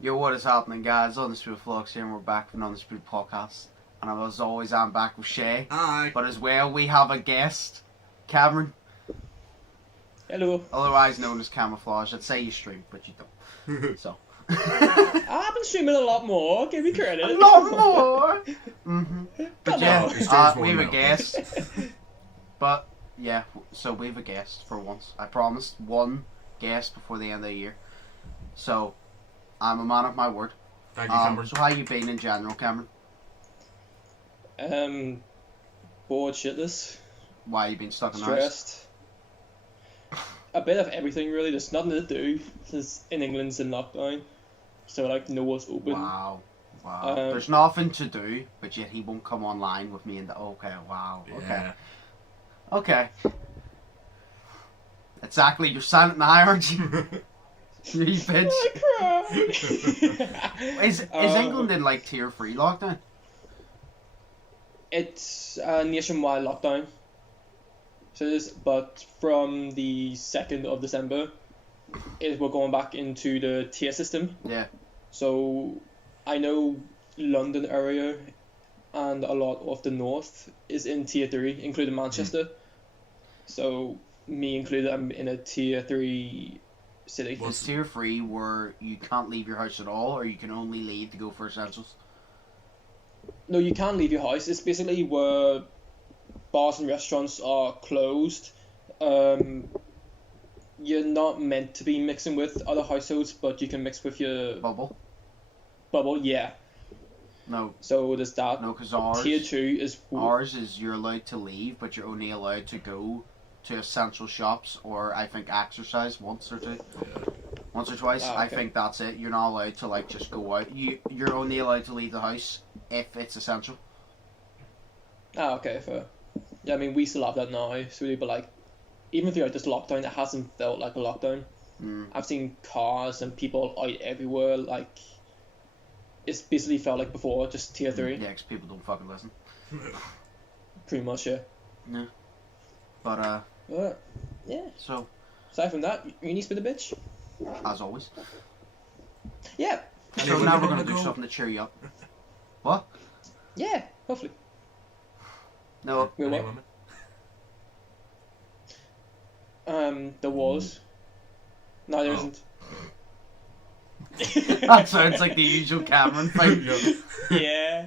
Yo, what is happening, guys? Undisputed Vlogs here, and we're back with an Undisputed podcast. And as always, I'm back with Shay. Hi. But as well, we have a guest, Cameron. Hello. Otherwise known as Camouflage. I'd say you stream, but you don't. So. I've been streaming a lot more. Give me credit. A lot more. But Come yeah, on. we have a guest. But yeah, so we have a guest for once. I promised one guest before the end of the year. So I'm a man of my word. Thank you, Cameron. So how you been in general, Cameron? Bored shitless. Why you been stuck in the house? Stressed. A bit of everything really. There's nothing to do since in England's in lockdown. So like no one's open. Wow. There's nothing to do, but yet he won't come online with me in the wow. Yeah. Okay. Exactly, you're silent now, aren't you? You bitch. Is England in like tier 3 lockdown? It's a nationwide lockdown. So this, but from the 2nd of December, we're going back into the tier system. Yeah. So I know London area and a lot of the north is in tier 3, including Manchester. So me included, I'm in a tier 3 city. Is tier 3 where you can't leave your house at all, or you can only leave to go for essentials? No, you can't leave your house. It's basically where bars and restaurants are closed. You're not meant to be mixing with other households, but you can mix with your Bubble? yeah. No. So there's that. No, because ours... Tier 2 is... Ours is you're allowed to leave, but you're only allowed to go to essential shops, or I think exercise once or twice. Okay. I think that's it. You're not allowed to like just go out. You're only allowed to leave the house if it's essential. Okay, fair. Yeah, I mean, we still have that now, so but like, even throughout this lockdown, it hasn't felt like a lockdown. I've seen cars and people out everywhere, like, it's basically felt like before, just tier 3. Yeah, because people don't fucking listen. Pretty much, yeah. Yeah. But, yeah. So, Aside from that, uni's been a bitch. as always. Yeah. So now we're going to do something to cheer you up. What? Yeah, hopefully. No. Wait, what? There was. No, there isn't. That sounds like the usual Cameron thing. Yeah.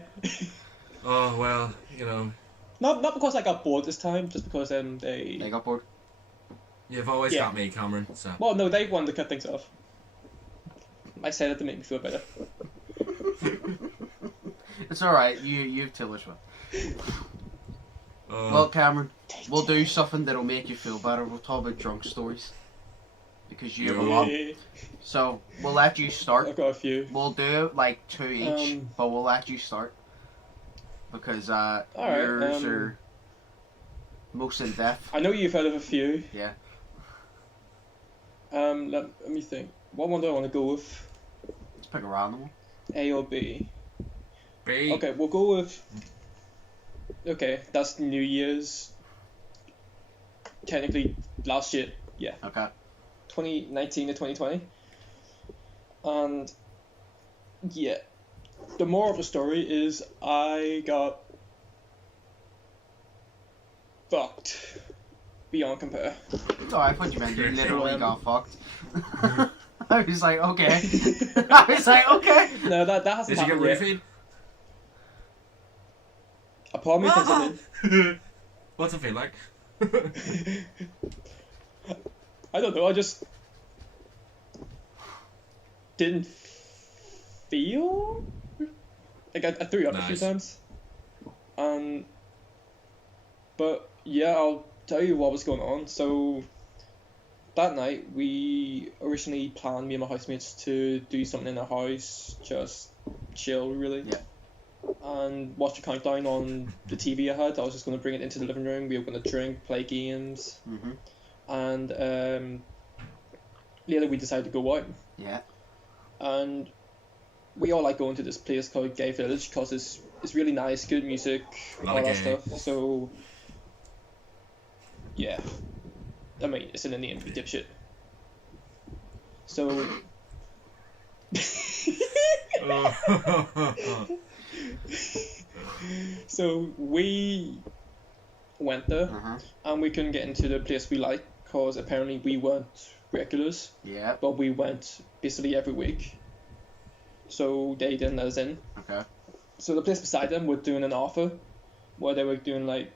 Oh, well, you know. Not because I got bored this time, just because They got bored. You've always got me, Cameron, so. Well, no, they wanted to cut things off. I said it to make me feel better. It's alright, you've Tillish one. Well, Cameron, we'll do something that'll make you feel better. We'll talk about drunk stories. Because you have a lot. So, we'll let you start. I've got a few. We'll do like 2 each, but we'll let you start. Because yours are most in depth. I know you've heard of a few. Yeah. Let me think. What one do I want to go with? Let's pick a random one. A or B? B. Okay, we'll go with... Okay, that's New Year's. Technically, last year. Yeah. Okay. 2019 to 2020. And... Yeah. The moral of the story is I got... fucked. Beyond compare. Oh, I thought you meant you literally got fucked. I was like, okay. I was like, okay. No, that hasn't happened Did yet. you get roofied? A part of me thinks I did. What's it feel like? I don't know, I just didn't feel like I threw up a few Nice. times. But yeah, I'll tell you what was going on. So that night we originally planned, me and my housemates, to do something in our house, just chill really. Yeah. And watch the countdown on the TV I had. I was just going to bring it into the living room. We were going to drink, play games. And later we decided to go out. Yeah. And we all like going to this place called Gay Village because it's really nice, good music, all that stuff. So yeah, I mean it's in the name, you dipshit. So So we went there, and we couldn't get into the place we like because apparently we weren't regulars. Yeah. But we went basically every week, so they didn't let us in. Okay. So the place beside them were doing an offer, where they were doing like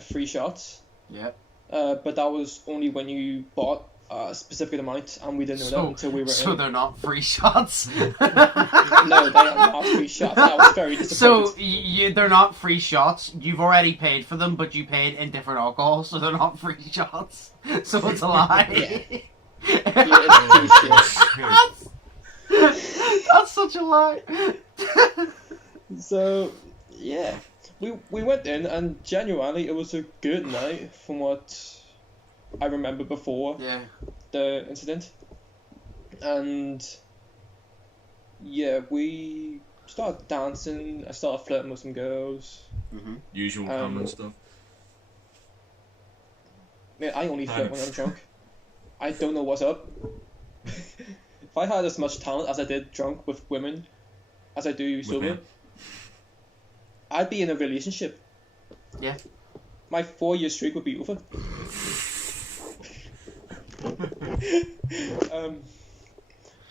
free shots. Yeah. But that was only when you bought a specific amount, and we didn't know that until we were in. So they're not free shots? No, they are not free shots. I was very disappointed. So they're not free shots. You've already paid for them, but you paid in different alcohol, so they're not free shots. So it's a lie. That's such a lie. So yeah, we went in, and genuinely it was a good night from what I remember before the incident. And yeah, we started dancing. I started flirting with some girls. Usual Cameron stuff. Man, I only flirt when I'm drunk. I don't know what's up. If I had as much talent as I did drunk with women as I do sober, I'd be in a relationship. Yeah. My 4-year streak would be over.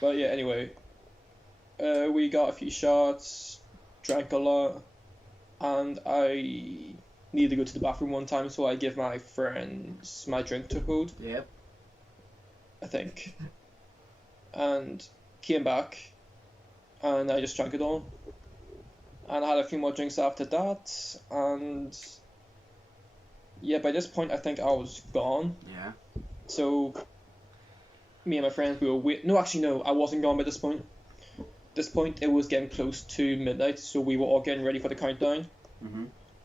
But yeah, anyway, we got a few shots, drank a lot, and I needed to go to the bathroom one time, so I give my friends my drink to hold. Yep. I think. And came back, and I just drank it all. And I had a few more drinks after that, and yeah, by this point I think I was gone. Yeah. So me and my friends, we were no, I wasn't gone by this point. This point it was getting close to midnight, so we were all getting ready for the countdown.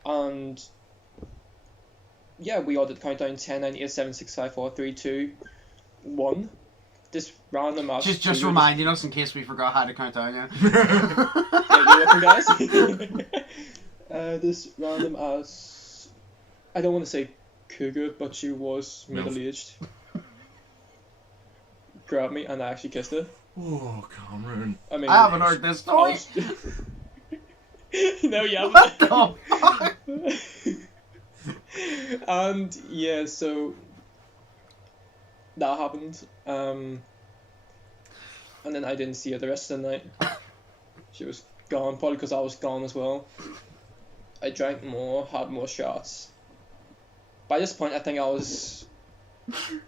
And yeah, we all did the countdown: 10, 9, 8, 7, 6, 5, 4, 3, 2, 1. This random ass. Just reminding us in case we forgot how to count down. Yeah. You're welcome, guys. This random ass. I don't want to say cougar, but she was middle-aged. Grabbed me and I actually kissed her. Oh, Cameron. I mean, I haven't heard this story. No, you haven't. What the fuck? And yeah, so that happened. And then I didn't see her the rest of the night. She was gone, probably because I was gone as well. I drank more, had more shots. By this point, I think I was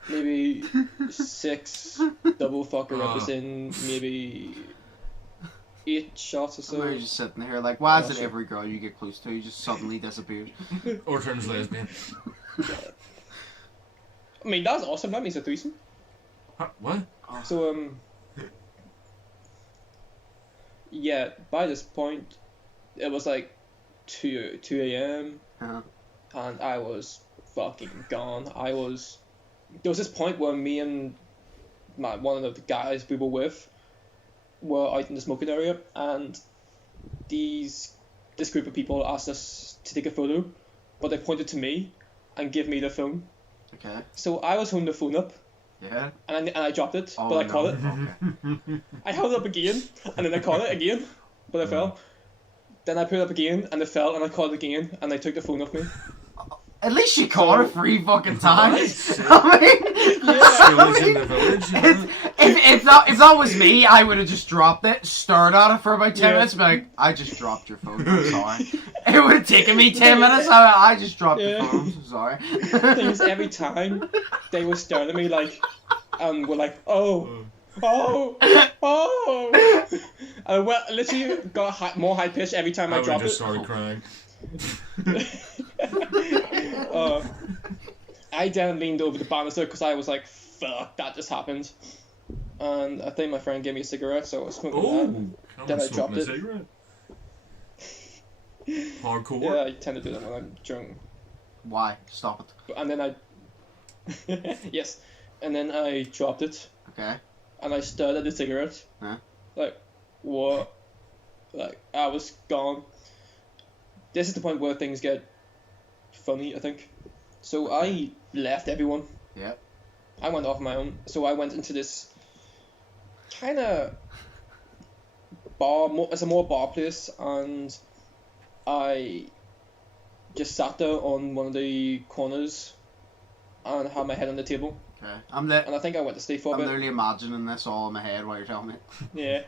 maybe 6 double fucker uppers in, maybe 8 shots or so. We're just sitting here like, why is it every girl you get close to just suddenly disappears? Or turns lesbian. I mean, that's awesome. That means a threesome. Huh, what? So, yeah, by this point, it was like 2 a.m. And I was fucking gone. There was this point where me and one of the guys we were with were out in the smoking area, and this group of people asked us to take a photo, but they pointed to me and gave me the phone. Okay. So I was holding the phone up. Yeah. And I dropped it, but I caught it. Okay. I held it up again, and then I caught it again, but I fell. Then I put it up again, and it fell, and I caught it again, and I took the phone off me. At least you caught it 3 fucking times. Yeah. In the village, you know? If that was me, I would have just dropped it, stared at it for about 10 minutes, and be like, I just dropped your phone, I'm sorry. It would have taken me 10 minutes, I just dropped your phone, I'm so sorry. Things every time, they were staring at me like, and were like, oh. I literally got more high pitched every time I dropped it. just started crying. I then leaned over the banister because I was like, fuck, that just happened. And I think my friend gave me a cigarette, so I was smoking that. Then I dropped it. Cigarette. Hardcore. Yeah, I tend to do that when I'm drunk. Why? Stop it. And then I... Yes. And then I dropped it. Okay. And I stared at the cigarette. Huh? Like, what? Like, I was gone. This is the point where things get funny, I think. So I left everyone. Yep. I went off my own. So I went into this kind of bar. It's a more bar place, and I just sat there on one of the corners and had my head on the table. Okay. And I think I went to sleep for a bit. I'm literally imagining this all in my head while you're telling me. Yeah.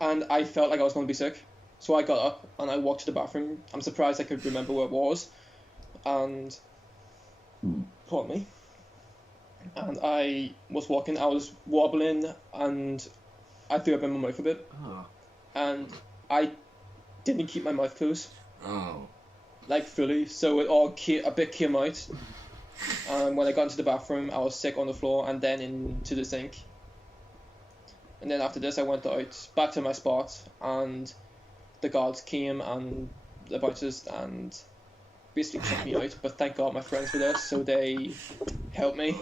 And I felt like I was going to be sick. So I got up and I walked to the bathroom. I'm surprised I could remember where it was. And... Pardon me. And I was walking, I was wobbling, and I threw up in my mouth a bit. Oh. And I didn't keep my mouth closed. Oh. Like fully, so it all a bit came out. And when I got into the bathroom, I was sick on the floor and then into the sink. And then after this, I went out back to my spot, and the guards came and the bouncers and basically checked me out. But thank God my friends were there, so they helped me.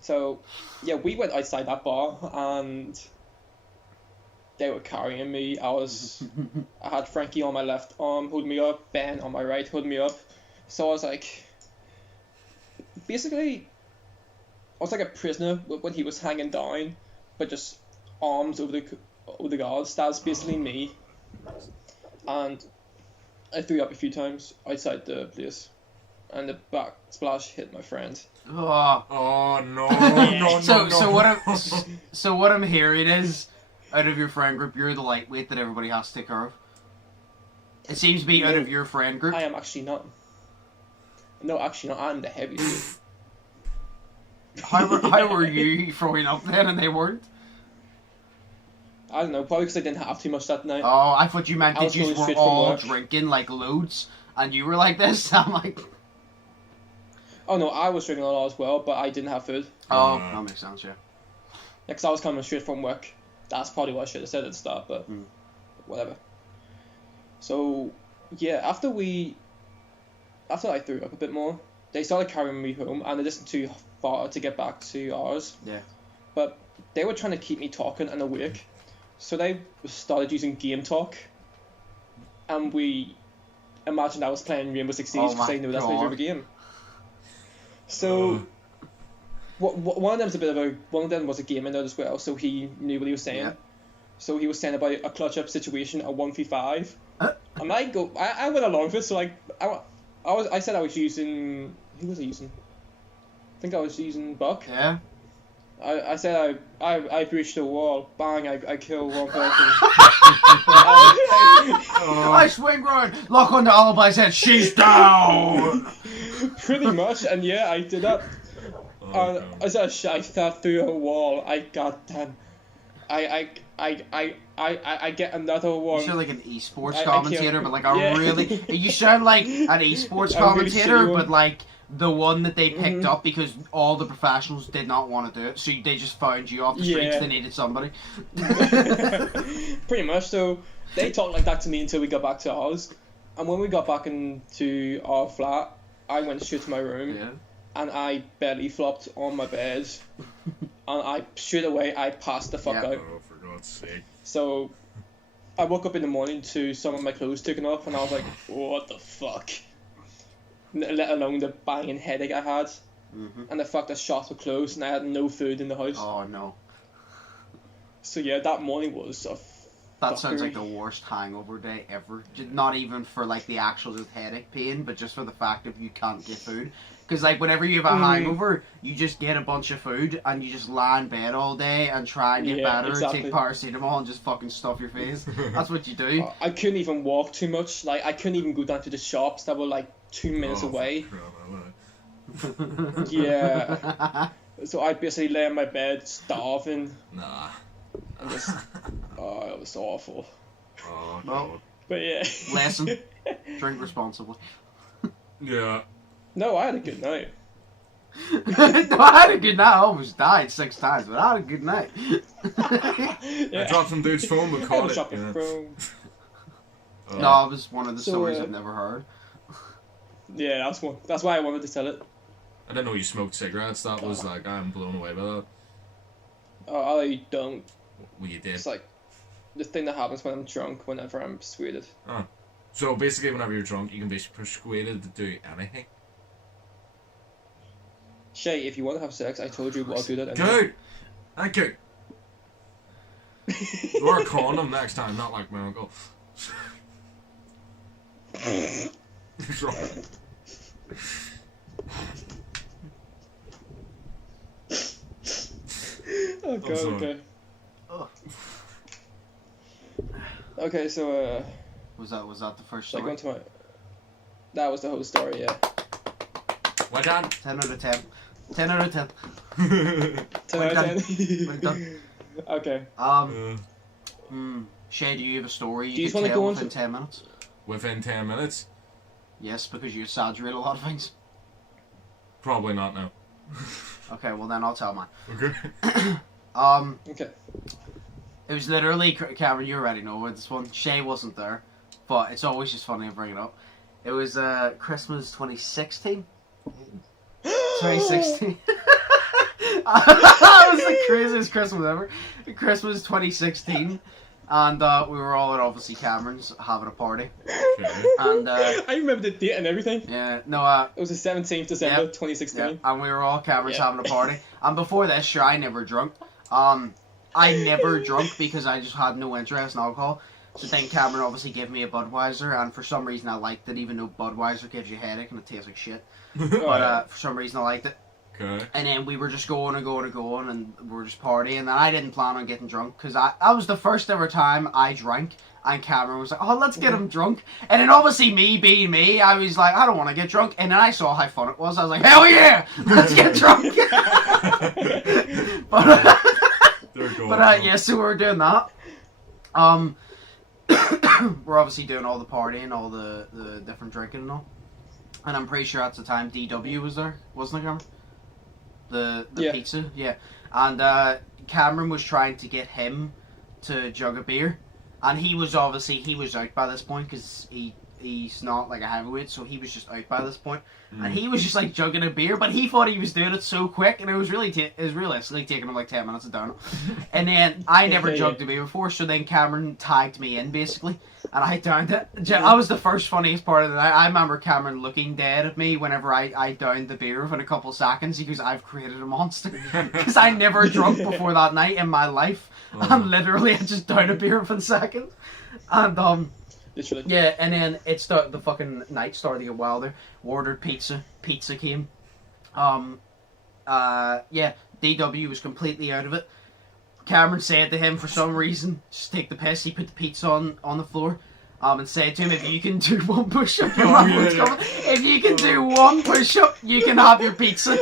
So yeah, we went outside that bar and they were carrying me. I had Frankie on my left arm holding me up, Ben on my right holding me up. So I was like, basically, I was like a prisoner when he was hanging down, but just arms over the guards. That's basically me. And I threw up a few times outside the place, and the backsplash hit my friend. Oh no! No! So what I'm hearing is, out of your friend group, you're the lightweight that everybody has to take care of. It seems to be out of your friend group. I am actually not. No, actually not. I'm the heaviest. How were you throwing up then and they weren't? I don't know, probably because I didn't have too much that night. Oh, I thought you meant that you were all work. drinking like loads and you were like this. I'm like... Oh no, I was drinking a lot as well, but I didn't have food. Oh, that makes sense, yeah. Because I was coming straight from work. That's probably what I should have said at the start, but whatever. So, yeah, after I threw up a bit more, they started carrying me home, and it isn't too far to get back to ours. Yeah. But they were trying to keep me talking and awake, so they started using game talk, and we imagined I was playing Rainbow Six Siege because I knew that's my favorite game. So, one of them was a gamer nerd as well, so he knew what he was saying. Yeah. So he was saying about a clutch up situation, a 1v5, and I went along with it. So I said I was using, who was I using? I think I was using Buck. Yeah. I said I breached the wall. Bang! I killed one person. I swing right. Lock on the alibi's head. She's down. Pretty much, and yeah, I did that. As I fell through a wall, I get another one. You sound like an esports commentator, but like really. You sound like an esports commentator, but like the one that they picked up because all the professionals did not want to do it, so they just found you off the street because they needed somebody. Pretty much. So they talked like that to me until we got back to ours, and when we got back into our flat, I went straight to my room. Yeah. And I belly flopped on my bed, and straight away I passed the fuck out. Oh, for God's sake! So, I woke up in the morning to some of my clothes taken off, and I was like, "What the fuck?" Let alone the banging headache I had, and the fact that shops were closed and I had no food in the house. Oh no! So yeah, that morning was a. That sounds like the worst hangover day ever. Not even for like the actual headache pain, but just for the fact of you can't get food. Because like whenever you have a hangover, you just get a bunch of food and you just lie in bed all day and try and get better, exactly. take paracetamol and just fucking stuff your face. That's what you do. I couldn't even walk too much. Like I couldn't even go down to the shops that were like 2 minutes away. Yeah. So I basically lay in my bed starving. Nah. And just, it was awful. Oh no. Well, but yeah. Lesson: drink responsibly. Yeah. No, I had a good night. No, I had a good night. I almost died 6 times, but I had a good night. I dropped some dude's phone, but caught it. Yeah. No, it was one of the stories I've never heard. Yeah, that's why I wanted to tell it. I didn't know you smoked cigarettes. That was like, I'm blown away by that. Oh, I don't. Well, you did. It's like the thing that happens when I'm drunk whenever I'm persuaded. Oh. So basically, whenever you're drunk, you can be persuaded to do anything. Shay, if you want to have sex, I told you I'll do that. Good! Thank you! Wear a condom next time, not like my uncle. What's wrong? Oh god, okay. Oh. Okay, so Was that the first should I go story? into my... That was the whole story, yeah. Well done. 10 out of 10. 10 out of 10. 10 Well out done. of 10. Well done. Okay. Shay, do you have a story Do you you just can wanna tell go within into- 10 minutes? Within 10 minutes? Yes, because you exaggerate a lot of things. Probably not now. Okay, well then I'll tell mine. Okay. Okay. It was literally, Cameron, you already know this one. Shay wasn't there, but it's always just funny to bring it up. It was Christmas 2016. 2016. That was the craziest Christmas ever. Christmas 2016. And we were all at obviously Cameron's having a party. Okay. And I remember the date and everything. yeah, no, It was the 17th December, Yep. 2016. yeah, and we were all Cameron's Yeah. having a party. And before this, sure, I never drunk. I never drunk because I just had no interest in alcohol. So then Cameron obviously gave me a Budweiser, and for some reason I liked it, even though Budweiser gives you a headache and it tastes like shit. But for some reason I liked it. Okay. And then we were just going and going and going, and we were just partying. And I didn't plan on getting drunk because that was the first ever time I drank. And Cameron was like, "Oh, let's get him drunk." And then obviously me being me, I was like, "I don't want to get drunk." And then I saw how fun it was. I was like, "Hell yeah, let's get drunk!" But yeah, so we were doing that. We're obviously doing all the partying, all the different drinking and all. And I'm pretty sure at the time DW was there, wasn't it, Cameron? The Yeah. pizza, yeah. And Cameron was trying to get him to jug a beer, and he was out by this point because he's not like a heavyweight, so he was just out by this point. And he was just like jugging a beer, but he thought he was doing it so quick, and it was realistically taking him like 10 minutes to down it. And then I never jugged a beer before, so then Cameron tagged me in basically, and I downed it. That was the first funniest part of the night. I remember Cameron looking dead at me whenever I downed the beer within a couple seconds. He goes, "I've created a monster," because I never drunk before that night in my life, and literally I just downed a beer within seconds. And Literally. yeah, and then the fucking night started to get wilder. We ordered pizza. Pizza came. Yeah, DW was completely out of it. Cameron said to him for some reason, just take the piss. He put the pizza on the floor. And said to him, "If you can do one push-up, you'll have what's coming. If you can do one push-up, you can have your pizza."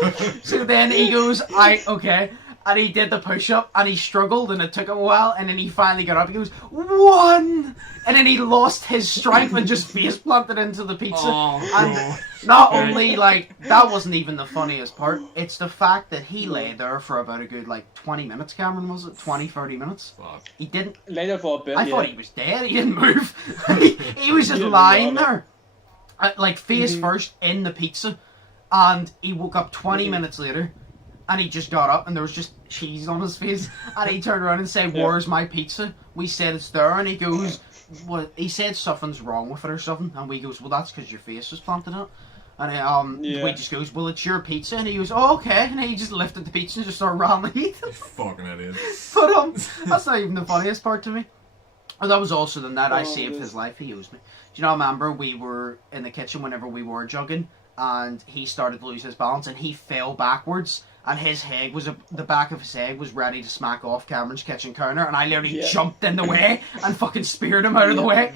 So then he goes, okay. And he did the push-up, and he struggled, and it took him a while, and then he finally got up. He goes, "One!" And then he lost his strength and just face-planted into the pizza. And not only, like, that wasn't even the funniest part, it's the fact that he lay there for about a good, like, 20 minutes, Cameron, was it? 20, 30 minutes? Fuck. He didn't... Later for a bit, I thought he was dead. He didn't move. he was just didn't lying move. there, like, face first in the pizza. And he woke up 20 minutes later, and he just got up, and there was just cheese on his face. And he turned around and said, "Where's my pizza?" We said, "It's there." And he goes, "What?" He said something's wrong with it or something. And we goes, "Well, that's because your face was planted in it." And we just goes, "Well, it's your pizza." And he goes, "Oh, okay." And he just lifted the pizza and just started randomly eating. Fucking idiot. But that's not even the funniest part to me. And that was also the night I saved it his is. life. He owes me. Do you know? I remember we were in the kitchen whenever we were jugging, and he started to lose his balance, and he fell backwards. And his head was the back of his head was ready to smack off Cameron's kitchen counter, and I literally jumped in the way and fucking speared him out of the way.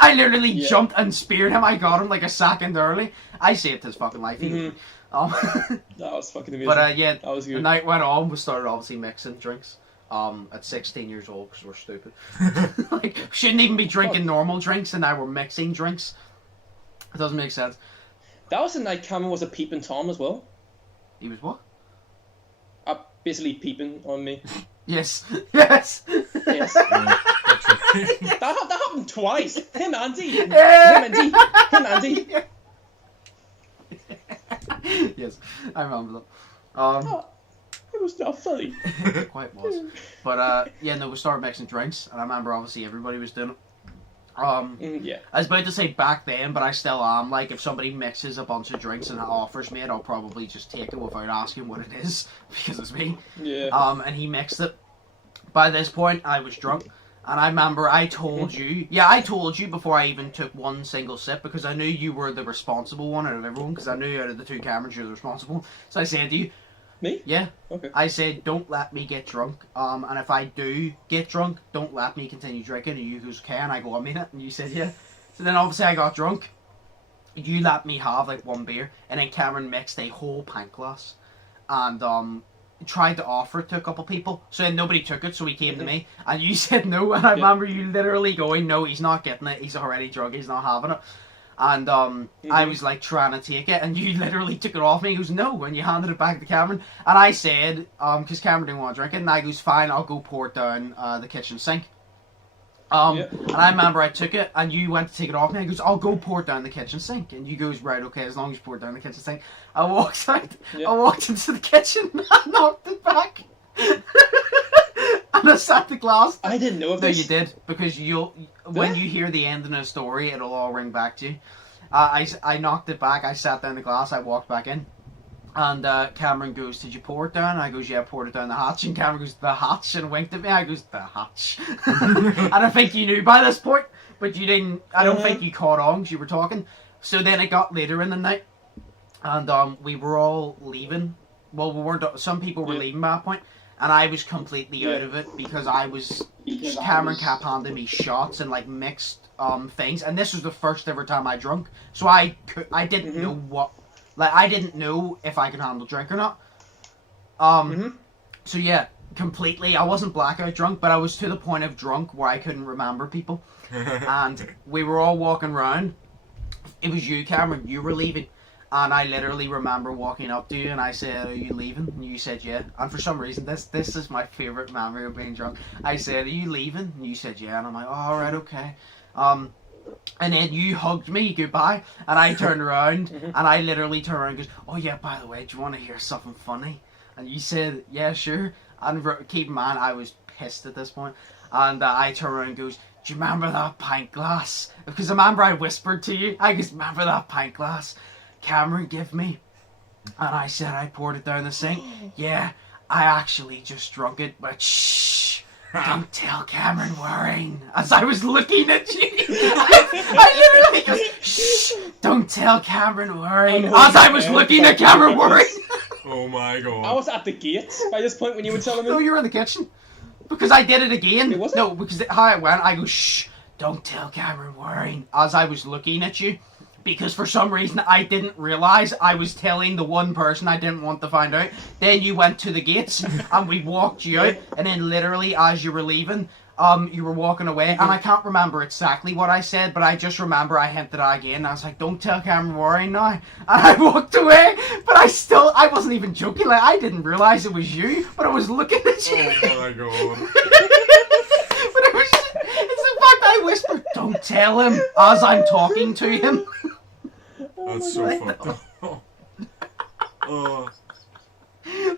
I literally jumped and speared him. I got him like a second early. I saved his fucking life. That was fucking amazing. But yeah, that was good. the night went on. We started obviously mixing drinks. At 16 years old, because we're stupid. Like, shouldn't even be drinking normal drinks, and now we're mixing drinks. It doesn't make sense. That was the night Cameron was a peeping Tom as well. He was what? Basically peeping on me. Yes. Yes. Yes. that happened twice. Him, Andy. Him, Andy. Yes, I remember that. It was not funny. It quite was. But yeah, no, we started mixing drinks, and I remember obviously everybody was doing it. Yeah. I was about to say back then, but I still am. Like, if somebody mixes a bunch of drinks and offers me it, I'll probably just take it without asking what it is, because it's me. Yeah. And he mixed it. by this point, I was drunk. And I remember I told you, I told you before I even took one single sip, because I knew you were the responsible one out of everyone, because I knew out of the two Camerons you're the responsible. So I said to you, me? Yeah. Okay. I said, don't let me get drunk. And if I do get drunk, don't let me continue drinking. And you goes, okay. And I go, I mean it. And you said, yeah. So then obviously I got drunk. You let me have like one beer. And then Cameron mixed a whole pint glass. And tried to offer it to a couple people. So then nobody took it. So he came to me. And you said no. And I remember you literally going, no, he's not getting it. He's already drunk. He's not having it. And I was like trying to take it, and you literally took it off me. He goes, no, and you handed it back to Cameron. And I said, because Cameron didn't want to drink it, and I goes, fine, I'll go pour it down the kitchen sink. And I remember I took it, and you went to take it off me. I goes, I'll go pour it down the kitchen sink. And you goes, right, okay, as long as you pour it down the kitchen sink. I walked out, I walked into the kitchen, and I knocked it back. And I sat the glass. I didn't know of this. No, you did, because when you hear the ending of the story, it'll all ring back to you. I knocked it back, I sat down the glass, I walked back in. And Cameron goes, did you pour it down? And I goes, yeah, I poured it down the hatch. And Cameron goes, the hatch? And winked at me. I goes, the hatch. And I think you knew by this point, but you didn't, I don't think you caught on because you were talking. So then it got later in the night, and we were all leaving. Well, we weren't, some people were leaving by that point. And I was completely out of it because Cameron kept handing me shots and like mixed things. And this was the first ever time I drunk. So I didn't know what, like I didn't know if I could handle drink or not. So yeah, completely. I wasn't blackout drunk, but I was to the point of drunk where I couldn't remember people. And we were all walking around. It was you, Cameron, you were leaving. And I literally remember walking up to you and I said, are you leaving? And you said, yeah. And for some reason, this is my favourite memory of being drunk. I said, are you leaving? And you said, yeah. And I'm like, oh, alright, okay. And then you hugged me, goodbye. And I turned around and I literally turned around and goes, oh yeah, by the way, do you want to hear something funny? And you said, yeah, sure. And keep in mind, I was pissed at this point. And I turned around and goes, do you remember that pint glass? Because I remember I whispered to you. I goes, remember that pint glass Cameron give me? And I said I poured it down the sink. Yeah, I actually just drunk it, but shh, don't tell Cameron Waring. As I was looking at you, I literally goes, shh, don't tell Cameron Waring. As I was looking at Cameron Waring. Oh my god. I was at the gate by this point when you were telling me. No, you were in the kitchen. Because I did it again. It wasn't? No, because how I went, I go, shh, don't tell Cameron Waring. As I was looking at you. Because for some reason I didn't realise I was telling the one person I didn't want to find out. Then you went to the gates and we walked you out, and then literally as you were leaving, you were walking away, and I can't remember exactly what I said, but I just remember I hinted at it again. I was like, don't tell Cameron Waring now. And I walked away, but I wasn't even joking, like I didn't realise it was you, but I was looking at you. Oh my god. But it's the fact I whispered, don't tell him, as I'm talking to him. That's so fucked up. Oh.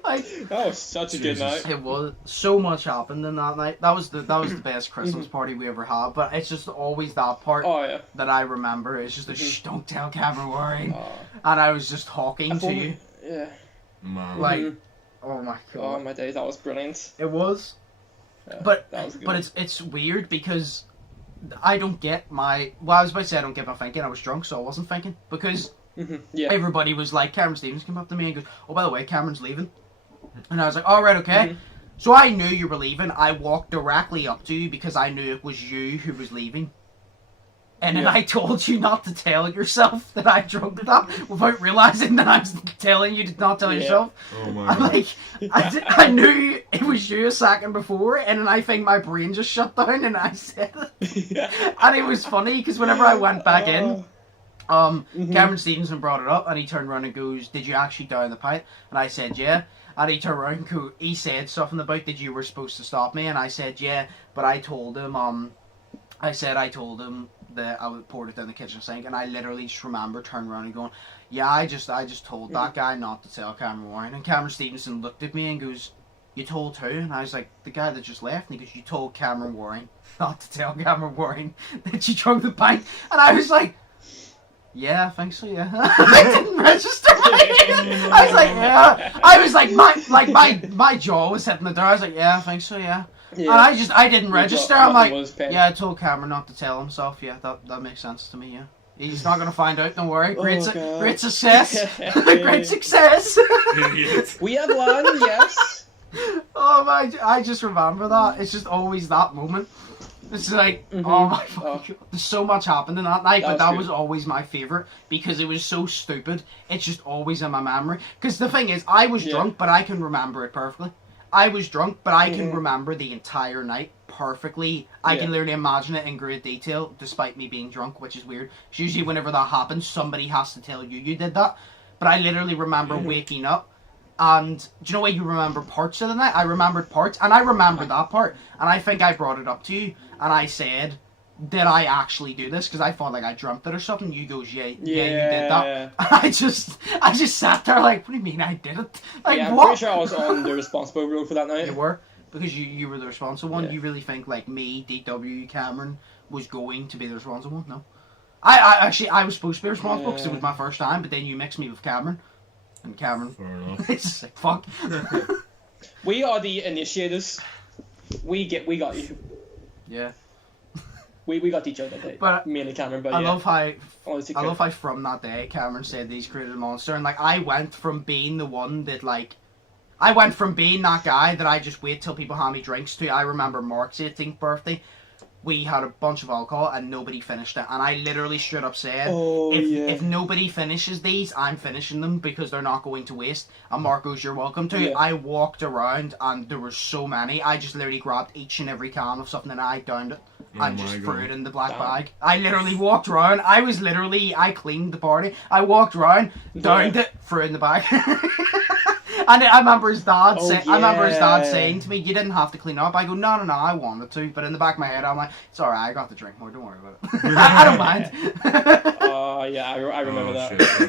Like, that was such a good night. It was. So much happened in that night. That was the best Christmas party we ever had. But it's just always that part that I remember. It's just a shh, don't tell Cameron Waring. And I was just talking to you. Yeah. Man. Like, oh my god. Oh my days, that was brilliant. It was. Yeah, but that was good. But it's weird because I don't get my. Well, I was about to say I don't get my thinking. I was drunk, so I wasn't thinking because. Everybody was like, Cameron Stevens came up to me and goes, oh, by the way, Cameron's leaving. And I was like, all right, okay. So I knew you were leaving. I walked directly up to you because I knew it was you who was leaving. And then I told you not to tell yourself that I drunk that without realising that I was telling you to not tell yourself. Oh my god. Like, I knew it was you a second before, and then I think my brain just shut down and I said it. And it was funny because whenever I went back in, Cameron Stevenson brought it up, and he turned around and goes, did you actually down the pipe? And I said, yeah. And he turned around and he said something about that you were supposed to stop me, and I said, yeah. But I told him, I told him that I would pour it down the kitchen sink, and I literally just remember turning around and going, yeah, I just told that guy not to tell Cameron Waring. And Cameron Stevenson looked at me and goes, you told who? And I was like, the guy that just left. And he goes, you told Cameron Waring not to tell Cameron Waring that you drunk the pint. And I was like, yeah, I think so, yeah. I didn't register. I was like, yeah. I was like, my jaw was hitting the door. I was like, yeah, I think so, yeah. And I didn't register. I'm like, pen. yeah, I told Cameron not to tell himself. Yeah, that makes sense to me. Yeah, he's not gonna find out. Don't worry. Great success. Great success. We have won. Yes. Oh my! I just remember that. It's just always that moment. It's like, oh my fucking God. There's so much happened in that night, but that was always my favourite because it was so stupid. It's just always in my memory. Because the thing is, I was drunk, but I can remember it perfectly. I was drunk, but I can remember the entire night perfectly. I can literally imagine it in great detail, despite me being drunk, which is weird. It's usually whenever that happens, somebody has to tell you did that. But I literally remember waking up. And do you know where you remember parts of the night? I remembered parts, and I remembered that part. And I think I brought it up to you, and I said, did I actually do this? Because I thought like I dreamt it or something. You goes, yeah, you did that. And I just sat there like, what do you mean I did it? Like, I'm what? pretty sure I was on the responsible role for that night. You were? Because you were the responsible one. You really think like me, DW, Cameron, was going to be the responsible one? No. I was supposed to be responsible because it was my first time, but then you mixed me with Cameron. And Cameron, it's just like, fuck. We are the initiators. We got you. Yeah. We got each other that day. But me and Cameron, but I love how how from that day Cameron said that he's created a monster, and like I went from being the one that like I went from being that guy that I just wait till people hand me drinks to. I remember Mark's 18th birthday. We had a bunch of alcohol and nobody finished it, and I literally straight up said, if nobody finishes these, I'm finishing them because they're not going to waste. And Mark goes, you're welcome to. Yeah. I walked around and there were so many. I just literally grabbed each and every can of something and I downed it and just threw it in the black bag. I literally walked around. I cleaned the party. I walked around, downed it, threw it in the bag. And I remember his dad saying to me, you didn't have to clean up. I go, no, I wanted to. But in the back of my head, I'm like, it's alright, I got to drink more, don't worry about it. I don't mind. I remember that. Shit.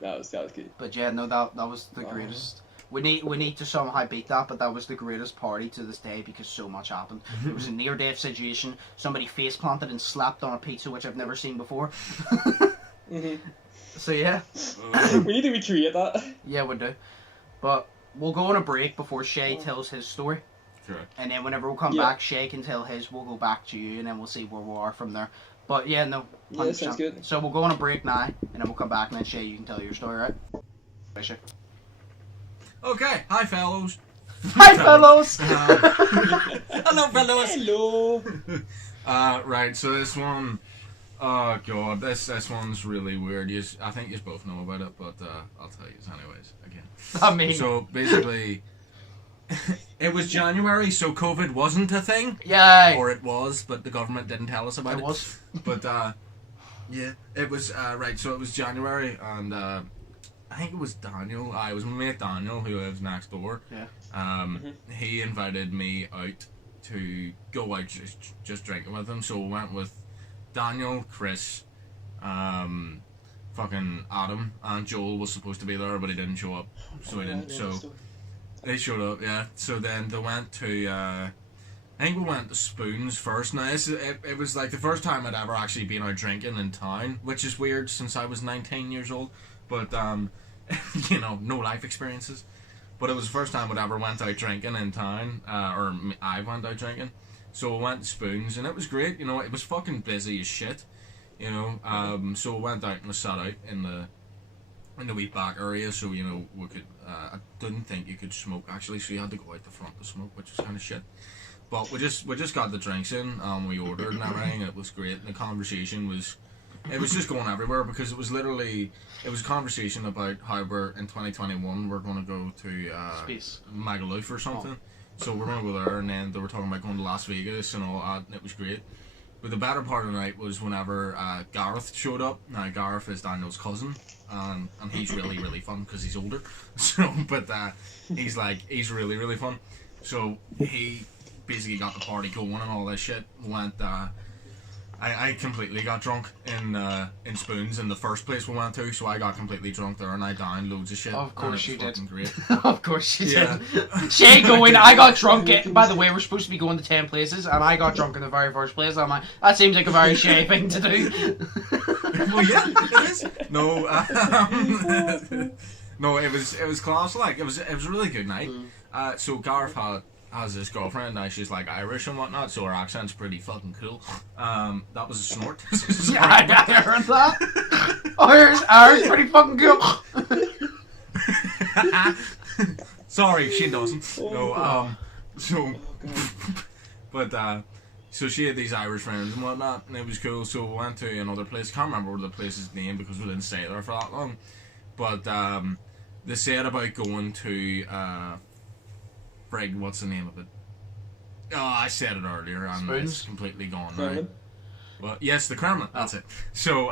That was good. But yeah, no, that was the greatest. We need to somehow beat that, but that was the greatest party to this day because so much happened. It was a near-death situation. Somebody face planted and slapped on a pizza, which I've never seen before. So yeah. We need to recreate that. Yeah, we do. But we'll go on a break before Shay tells his story. Sure. And then whenever we come back, Shay can tell his, we'll go back to you, and then we'll see where we are from there. But yeah, no. 100%. Yeah, sounds good. So we'll go on a break now, and then we'll come back, and then Shay, you can tell your story, right? Right, Shay. Okay, hi fellows. Hi fellows! Hello fellows! Hello! Right, so this one, oh god, this one's really weird. I think you both know about it, but I'll tell you anyways, again. I mean... So basically, it was January, so COVID wasn't a thing. Yay! Or it was, but the government didn't tell us about it. It was. But, yeah, it was, right, so it was January, and I think it was Daniel. It was my mate Daniel, who lives next door. Yeah. He invited me out to go out just drinking with him. So we went with Daniel, Chris, fucking Adam, and Joel was supposed to be there, but he didn't show up. So he didn't. So they showed up, yeah. So then they went to. I think we went to Spoons first. Now it was like the first time I'd ever actually been out drinking in town, which is weird since I was 19 years old. But you know, no life experiences. But it was the first time I'd ever went out drinking in town, or I went out drinking. So we went to Spoons, and it was great. You know, it was fucking busy as shit. You know, so we went out and we sat out in the wee back area. So you know, we could. I didn't think you could smoke actually, so you had to go out the front to smoke, which was kind of shit. But we just got the drinks in, we ordered and everything. And it was great, and the conversation was. It was just going everywhere because it was a conversation about how we're in 2021 we're going to go to Space. Magaluf or something. So we're going to go there, and then they were talking about going to Las Vegas and all that, and it was great. But the better part of the night was whenever Gareth showed up. Now Gareth is Daniel's cousin, and he's really really fun because he's older. So, but he's really really fun. So he basically got the party going and all this shit. Went. I completely got drunk in Spoons in the first place we went to, so I got completely drunk there and I downed loads of shit. Of course you did. Great. Of course you did. Shay going, I got drunk. By the way, we're supposed to be going to 10 places, and I got drunk in the very first place. I'm like, that seems like a very Shay thing to do. Well, yeah, it is. No, no, it was class. Like it was a really good night. So Gareth had has this girlfriend. Now she's like Irish and whatnot, so her accent's pretty fucking cool. That was a snort. Yeah, I heard that. Oh, here's ours, pretty fucking cool. Sorry, she doesn't. So she had these Irish friends and whatnot, and it was cool. So we went to another place. Can't remember the place's name because we didn't stay there for that long. But they said about going to frig, what's the name of it? Oh, I said it earlier and it's completely gone now. Well, yes, the Kremlin. That's it. So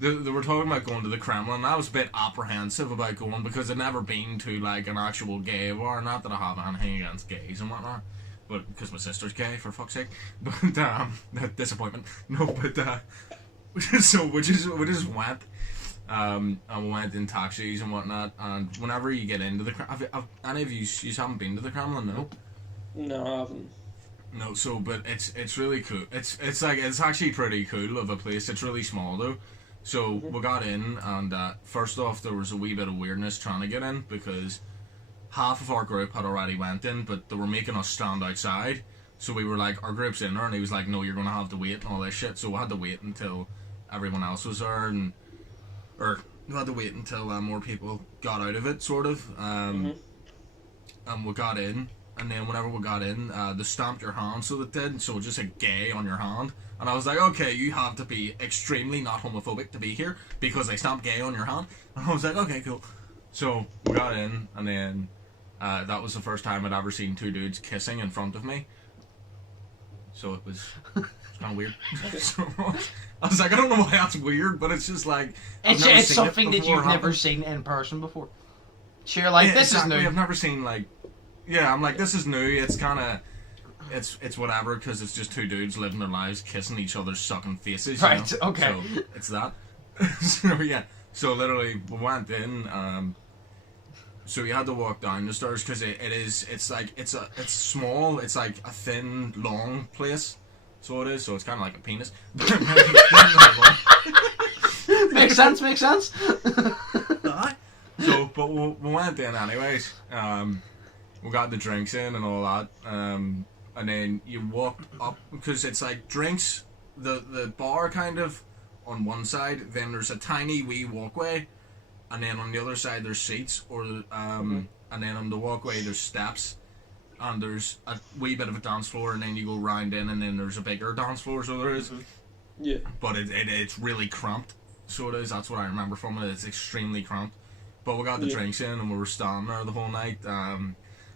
they were talking about going to the Kremlin. I was a bit apprehensive about going because I'd never been to like an actual gay bar. Not that I have anything against gays and whatnot, but because my sister's gay, for fuck's sake. But disappointment. No, but so we just went. And we went in taxis and whatnot. And whenever you get into the Kremlin, any of you haven't been to the Kremlin? No. No, I haven't. No, so but it's really cool. It's actually pretty cool of a place. It's really small though. So we got in, and first off, there was a wee bit of weirdness trying to get in because half of our group had already went in, but they were making us stand outside. So we were like, our group's in there, and he was like, no, you're gonna have to wait and all this shit. So we had to wait until everyone else was there, or we had to wait until more people got out of it, sort of. And we got in. And then whenever we got in, they stamped your hand, so they did, so it just said gay on your hand. And I was like, okay, you have to be extremely not homophobic to be here, because they stamped gay on your hand. And I was like, okay, cool. So we got in, and then that was the first time I'd ever seen two dudes kissing in front of me. So it was kind of weird. So I was like, I don't know why that's weird, but it's just like... It's something that you've never seen in person before. So you're like, this exactly. is new. I've never seen, like... Yeah, I'm like, this is new. It's kind of, it's whatever, because it's just two dudes living their lives, kissing each other's sucking faces. Right. You know? Okay. So it's that. So yeah. So literally, we went in. So you had to walk down the stairs because it's small. It's like a thin, long place. So it is. So it's kind of like a penis. Makes sense. Makes sense. So, but we went in anyways. We got the drinks in and all that, and then you walked up, because it's like drinks, the bar kind of on one side, then there's a tiny wee walkway, and then on the other side there's seats, and then on the walkway there's steps, and there's a wee bit of a dance floor, and then you go round in, and then there's a bigger dance floor, so there is. Yeah. But it's really cramped, so it is. That's what I remember from it. It's extremely cramped. But we got the drinks in, and we were standing there the whole night.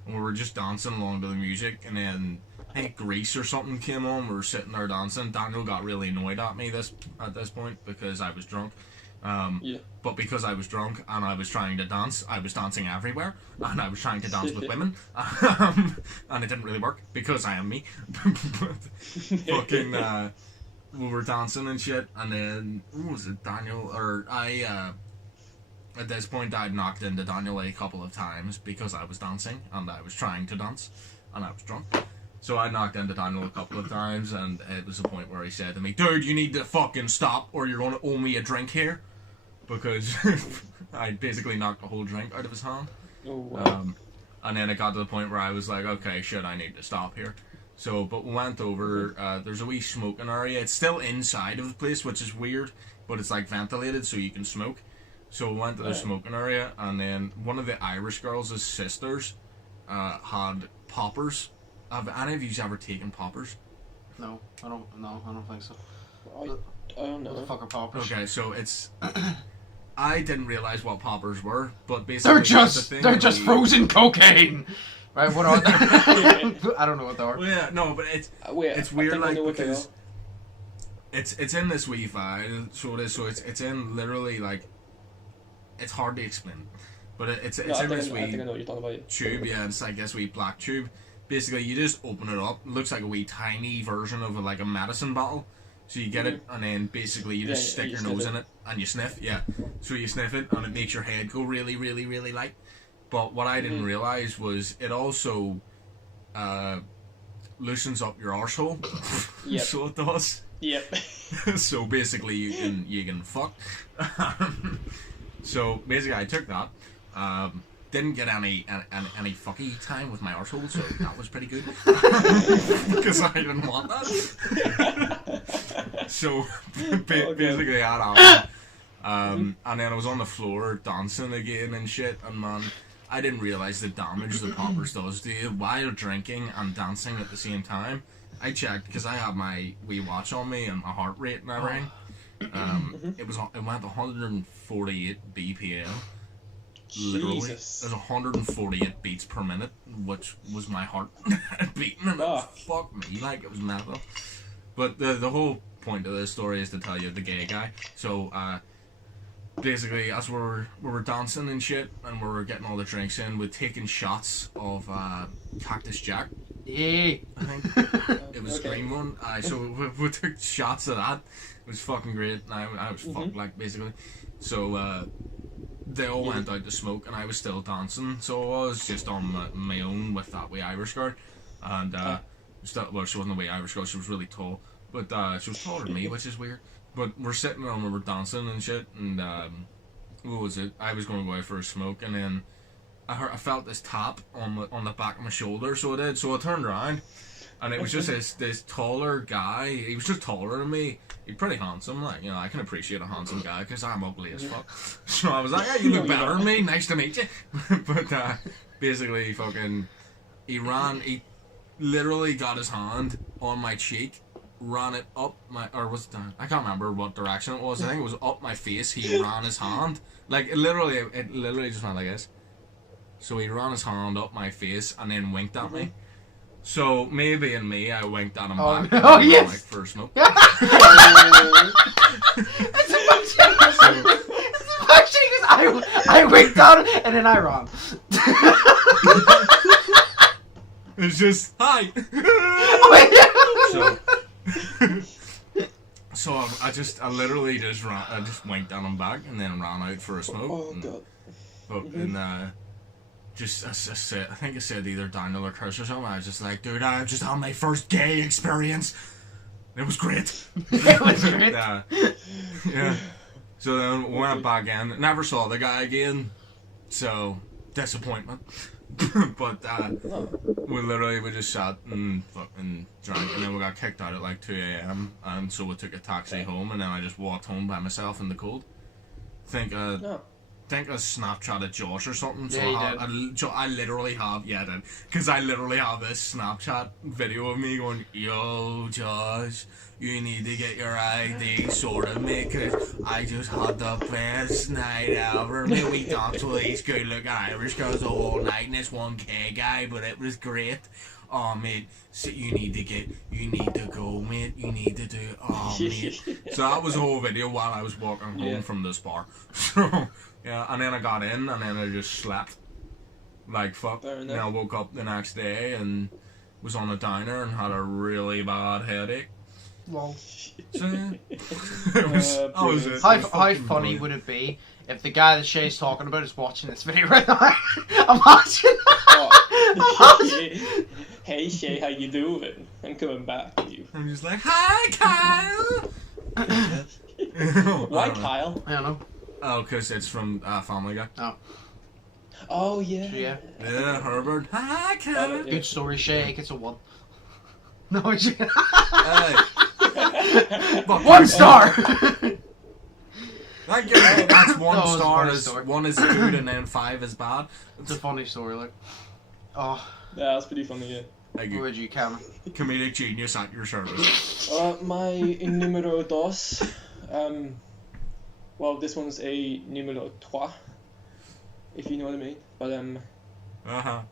And we were just dancing along to the music, and then I think Grease or something came on. We were sitting there dancing. Daniel got really annoyed at me at this point because I was drunk. But because I was drunk and I was trying to dance, I was dancing everywhere, and I was trying to dance with women, and it didn't really work because I am me. But fucking, we were dancing and shit, and then who was it, Daniel or I? At this point, I'd knocked into Daniel a couple of times because I was dancing and I was trying to dance and I was drunk. So I knocked into Daniel a couple of times, and it was a point where he said to me, dude, you need to fucking stop or you're going to owe me a drink here. Because I basically knocked a whole drink out of his hand. Oh, wow. And then it got to the point where I was like, okay, shit, I need to stop here. So, but we went over, there's a wee smoking area. It's still inside of the place, which is weird, but it's like ventilated so you can smoke. So we went to the smoking area, and then one of the Irish girls' sisters had poppers. Have any of you ever taken poppers? No, I don't think so. I don't know. What the fuck are poppers? Okay, so it's... I didn't realise what poppers were, but basically... They're just frozen cocaine! Right, what are they? I don't know what they are. Well, yeah, no, but it's weird, like, because... It's in this wee file, so it is, so it's in literally, like... It's hard to explain, but it's in this wee tube. Yeah, it's like this wee black tube. Basically, you just open it up. It looks like a wee tiny version of like a medicine bottle. So you get it, and then basically you just stick your nose in it and you sniff. Yeah, so you sniff it, and it makes your head go really, really, really light. But what I didn't realize was it also loosens up your arsehole. Yep. So it does. Yep. So basically, you can fuck. So basically, I took that, didn't get any fucky time with my arsehole, so that was pretty good. Because I didn't want that. So basically that happened. And then I was on the floor dancing again and shit, and man, I didn't realise the damage the poppers does to you while drinking and dancing at the same time. I checked because I have my wee watch on me and my heart rate and everything. It went 148 BPM. Literally, Jesus. there's 148 beats per minute, which was my heart beating, and fuck me, like, it was mental. But the whole point of this story is to tell you the gay guy. So basically, as we were dancing and shit, and we were getting all the drinks in, we're taking shots of Cactus Jack. Yeah. I think it was a green one. So we took shots of that. It was fucking great. And I was fucked, like, basically. So they all went out to smoke, and I was still dancing. So I was just on my own with that wee Irish girl, and she wasn't a wee Irish girl. She was really tall, but she was taller than me, which is weird. But we're sitting there and we were dancing and shit, and what was it? I was going to go out for a smoke, and then I felt this tap on the back of my shoulder, so I did. So I turned around, and it was just this taller guy. He was just taller than me. He's pretty handsome, like, you know, I can appreciate a handsome guy because I'm ugly as fuck. So I was like, "Yeah, you look better than me. Nice to meet you." But basically, he literally got his hand on my cheek, ran it up my, or was it down? I can't remember what direction it was. I think it was up my face. He ran his hand, like, it literally just went like this. So he ran his hand up my face and then winked at me. So maybe in me, I winked at him back. Oh yes. Like, for a smoke. It's I winked at him and then I ran. It's just hi. So I literally just ran. I just winked at him back and then ran out for a smoke. Oh god. But I think I said either Daniel or Chris or something. I was just like, dude, I just had my first gay experience. It was great. It was great. Yeah. So then we went back in. Never saw the guy again. So disappointment. But we just sat and fucking drank, and then we got kicked out at like 2 a.m. and so we took a taxi home, and then I just walked home by myself in the cold. I think I Snapchatted Josh or something. So I literally have, because I literally have this Snapchat video of me going, "Yo, Josh, you need to get your ID sorted, mate, because I just had the best night ever, mate. We danced with these good-looking Irish girls the whole night, and this one gay guy, but it was great. Oh, mate, so you need to go, mate. You need to do it. Oh, mate." So that was the whole video while I was walking home from this bar. So, yeah, and then I got in, and then I just slept. Like, fuck. And I woke up the next day and was on a diner and had a really bad headache. Well, so, it was it. How funny would it be if the guy that Shea's talking about is watching this video right now? Imagine. Hey Shea, how you doing? I'm coming back to you. I'm just like, "Hi, Kyle." Why Kyle? I don't know. Oh, because it's from Family Guy. Oh yeah. Yeah, Herbert. Hi, Kyle. Good story, Shea gets a 1. No, it's 1 star. That's 1 No, star. it's 1 is good and then 5 is bad. It's a funny story, like. Oh. Yeah, that's pretty funny, yeah. Thank What you. would you, Cameron? Comedic genius at your service. My numero dos. Well, this one's a numero trois, if you know what I mean. But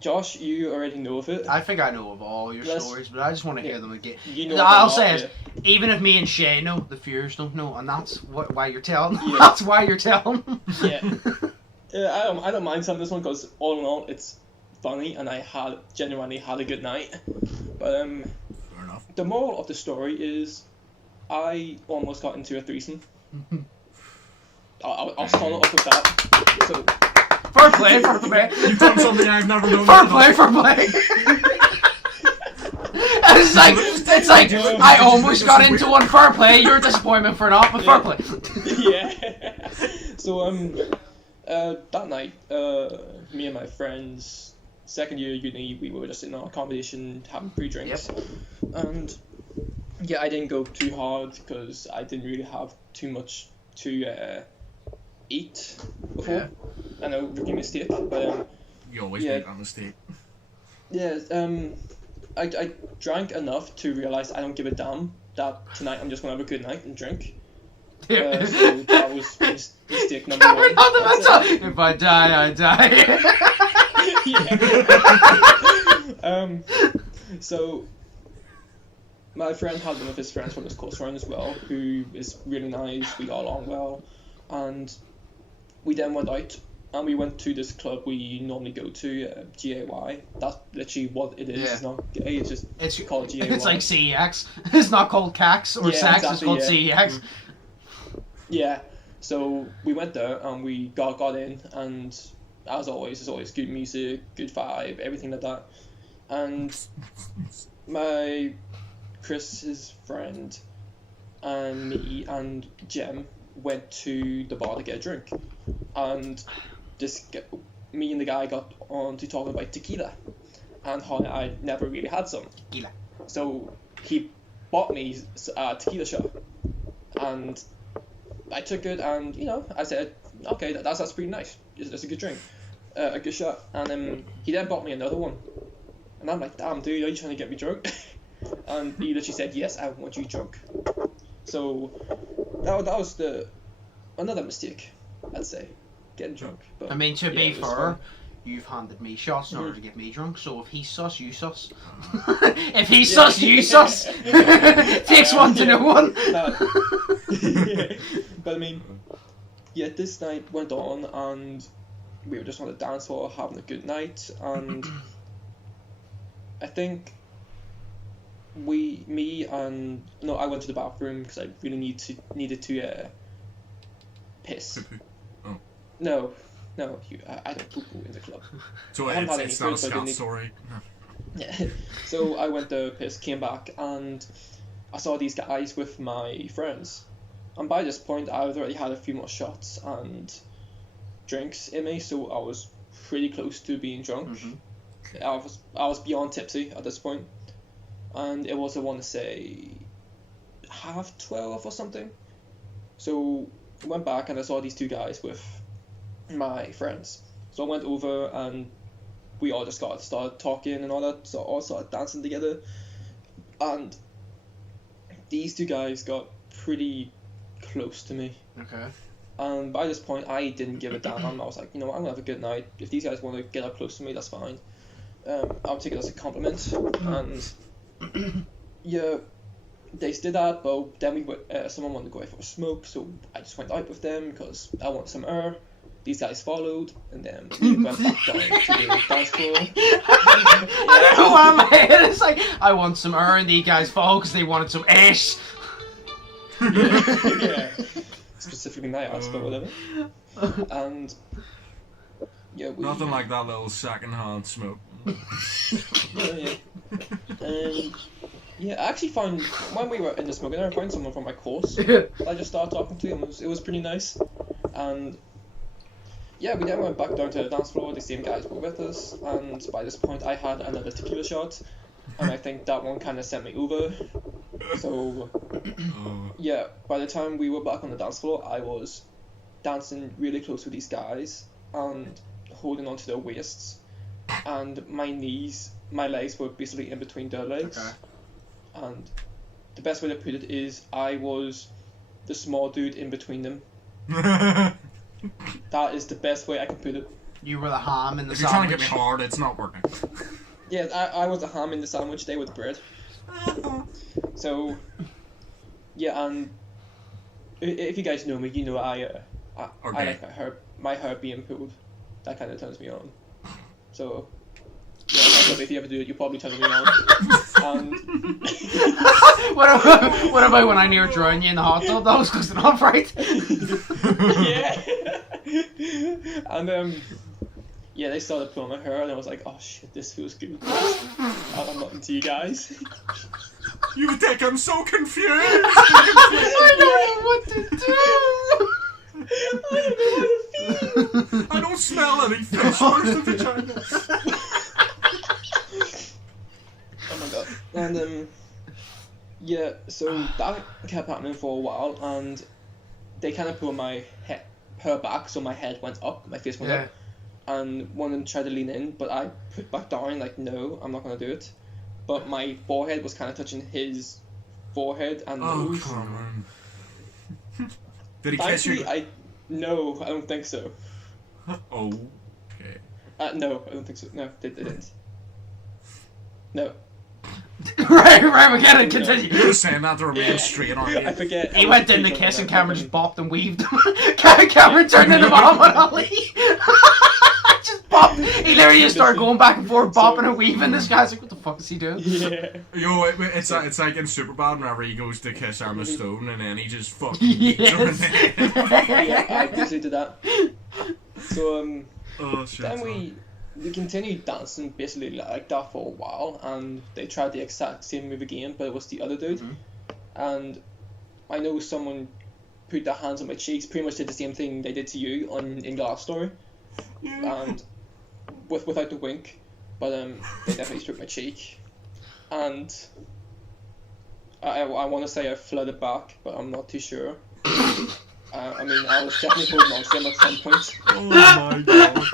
Josh, you already know of it. I think I know of all your stories, but I just want to hear them again. You know I'll say it. Even if me and Shea know, the viewers don't know, and that's why you're telling them. Yeah. That's why you're telling them. Yeah. I don't mind telling this one because all in all, it's funny, and I genuinely had a good night. But Fair enough. the moral of the story is, I almost got into a threesome. I'll follow up with that. So, Fair play, fair play. You've done something I've never done. Fair play, fair play. It's like I almost got into one. Fair play. You're a disappointment for not, but fair play. yeah. So That night, me and my friends, second year uni, we were just in our accommodation having pre-drinks. Yep. And yeah, I didn't go too hard because I didn't really have too much to eat before. Yeah. I know, rookie mistake, but You always yeah. make that mistake. yeah, I drank enough to realize I don't give a damn that tonight I'm just gonna have a good night and drink. So that was mistake number Cameron, one. on the matter. If I die, I die. Yeah. So my friend had one of his friends from his close friend as well, who is really nice. We got along well, and we then went out and we went to this club we normally go to, GAY. That's literally what it is. Yeah. It's not gay. It's just It's called GAY. It's like CEX. It's not called CAX or Yeah, SAX. exactly, It's called yeah. CEX. Yeah, so we went there and we got in, and as always, there's always good music, good vibe, everything like that. And Chris's friend and me and Jem went to the bar to get a drink, and me and the guy got on to talking about tequila and how I never really had some. Tequila. So he bought me a tequila shot, and I took it, and I said, okay, that's pretty nice. It's a good drink, a good shot. And he then bought me another one, and I'm like, damn, dude, are you trying to get me drunk? And he literally said, yes, I want you drunk. So that was another mistake, I'd say, getting drunk. But I mean, to yeah, be it was fair, fun. you've handed me shots in order to get me drunk, so if he's sus, you sus. Uh, If he's sus, you sus. Takes one to know one. Yeah. But I mean, yeah, this night went on, and we were just on the dance floor having a good night, and I think I went to the bathroom because I really needed to piss. Oh. No, I don't poo-poo in the club. So I haven't had any it's not a food, so I didn't Scott need- story. Yeah. So I went to piss, came back, and I saw these guys with my friends. And by this point, I had already had a few more shots and drinks in me, so I was pretty close to being drunk. Mhm. I was beyond tipsy at this point, and it was, I want to say, 12:30 or something. So I went back and I saw these two guys with my friends. So I went over and we all just started talking and all that, so all started dancing together. And these two guys got pretty close to me. Okay. And by this point, I didn't give a damn. I was like, I'm gonna have a good night. If these guys want to get up close to me, that's fine. I'll take it as a compliment. And yeah, they did that. But then someone wanted to go out for a smoke, so I just went out with them because I wanted some air. These guys followed, and then we went back down to the dance floor. I don't know why in my head it's like, I want some air, and these guys fall because they wanted some ash. Yeah. Specifically my ass, but whatever. And yeah, Nothing like that little second-hand smoke. Yeah. Yeah, I actually found when we were in the smoking area, I found someone from my course. I just started talking to him. It was pretty nice. And yeah, we then went back down to the dance floor. The same guys were with us, and by this point, I had another tequila shot, and I think that one kind of sent me over. So yeah, by the time we were back on the dance floor, I was dancing really close with these guys and holding onto their waists, and my legs were basically in between their legs. Okay. And the best way to put it is I was the small dude in between them. That is the best way I can put it. You were the ham in the If you're trying to sandwich. get me hard, it's not working. Yeah, I was the ham in the sandwich, they were the bread. So, yeah, and if you guys know me, you know I like my hair being pulled. That kind of turns me on. So, yeah, if you ever do it, you probably turn me on. And what about when I near drown you in the hot tub? That was close enough, right? yeah. And yeah, they started pulling my hair, and I was like, oh shit, this feels good. I'm not into you guys. You think I'm so confused? I don't know what to do. I don't know how to I don't smell any fish. Where's the vagina? Oh my god. And yeah, so that kept happening for a while, and they kind of pulled her back, so my head went up, my face went up, and one of them tried to lean in, but I put back down, like, no, I'm not gonna do it. But my forehead was kind of touching his forehead and nose. Oh, come on. Did he kiss you? No, I don't think so. Okay. No, I don't think so. No, they didn't. No. right, we gotta continue. You were saying that to remain straight on I forget. He went in the kiss and Cameron just bopped and weaved him. Cameron turned into Muhammad Ali. Just bopped. He literally just started going back and forth, bopping and weaving. This guy's like, what the fuck is he doing? Yeah. Yo, it's like in Superbad whenever he goes to kiss Emma Stone and then he just fucking Yes. Yeah, I obviously did that. So, oh, shit. then we continued dancing basically like that for a while, and they tried the exact same move again, but it was the other dude. And I know someone put their hands on my cheeks, pretty much did the same thing they did to you in Glass Story, and without the wink, but they definitely stroked my cheek, and I want to say I flooded back, but I'm not too sure. I mean, I was definitely holding on to them at some point. Oh my god.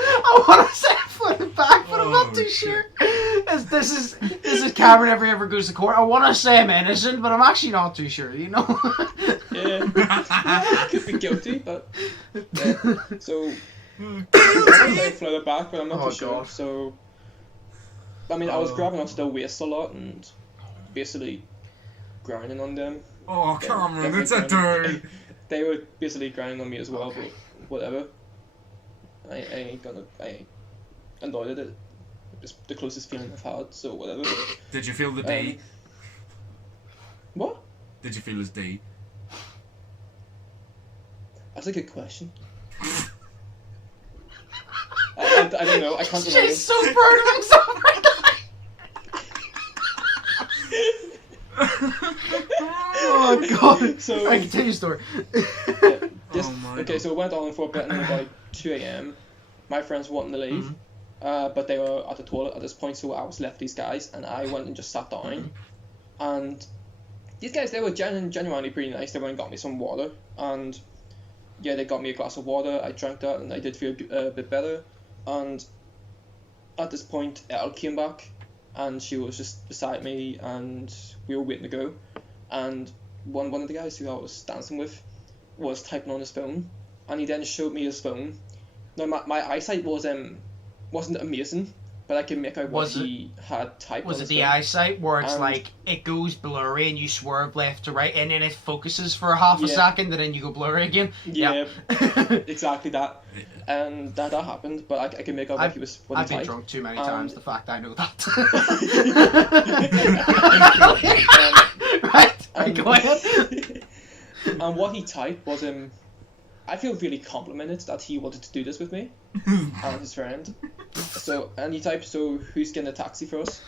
I want to say I flooded back, but I'm not too sure. This is Cameron if he ever goes to court. I want to say I'm innocent, but I'm actually not too sure, you know? Yeah, I could be guilty, but yeah. So I floated back, but I'm not too sure. God. So I mean, I was grabbing onto their waist a lot and basically grinding on them. Oh, Cameron, it's a grinding. dude. They were basically grinding on me as well, but whatever. I ain't annoyed at it. It's the closest feeling I've had, so whatever. Did you feel the D? What? Did you feel his D? That's a good question. I don't know. I can't remember. She's so proud of himself right now. Oh god. So I continue your story. Okay, so it went on for a bit, and then about 2 a.m. my friends wanted to leave, but they were at the toilet at this point, so I was left these guys, and I went and just sat down, and these guys, they were genuinely pretty nice. They went and got me some water, and yeah, they got me a glass of water. I drank that, and I did feel a bit better, and at this point, Elle came back, and she was just beside me, and we were waiting to go, and one of the guys who I was dancing with was typing on his phone, and he then showed me his phone. Now my eyesight wasn't amazing, but I could make out what he had typed. Was on it his the phone. eyesight where it's like it goes blurry and you swerve left to right and then it focuses for a half a second and then you go blurry again? Yeah, exactly that. And that happened, but I could make out what he was. What I've he been typed. drunk too many times. The fact I know that. Right, go ahead. And what he typed was I feel really complimented that he wanted to do this with me and his friend. So, and he typed, so who's getting a taxi for us?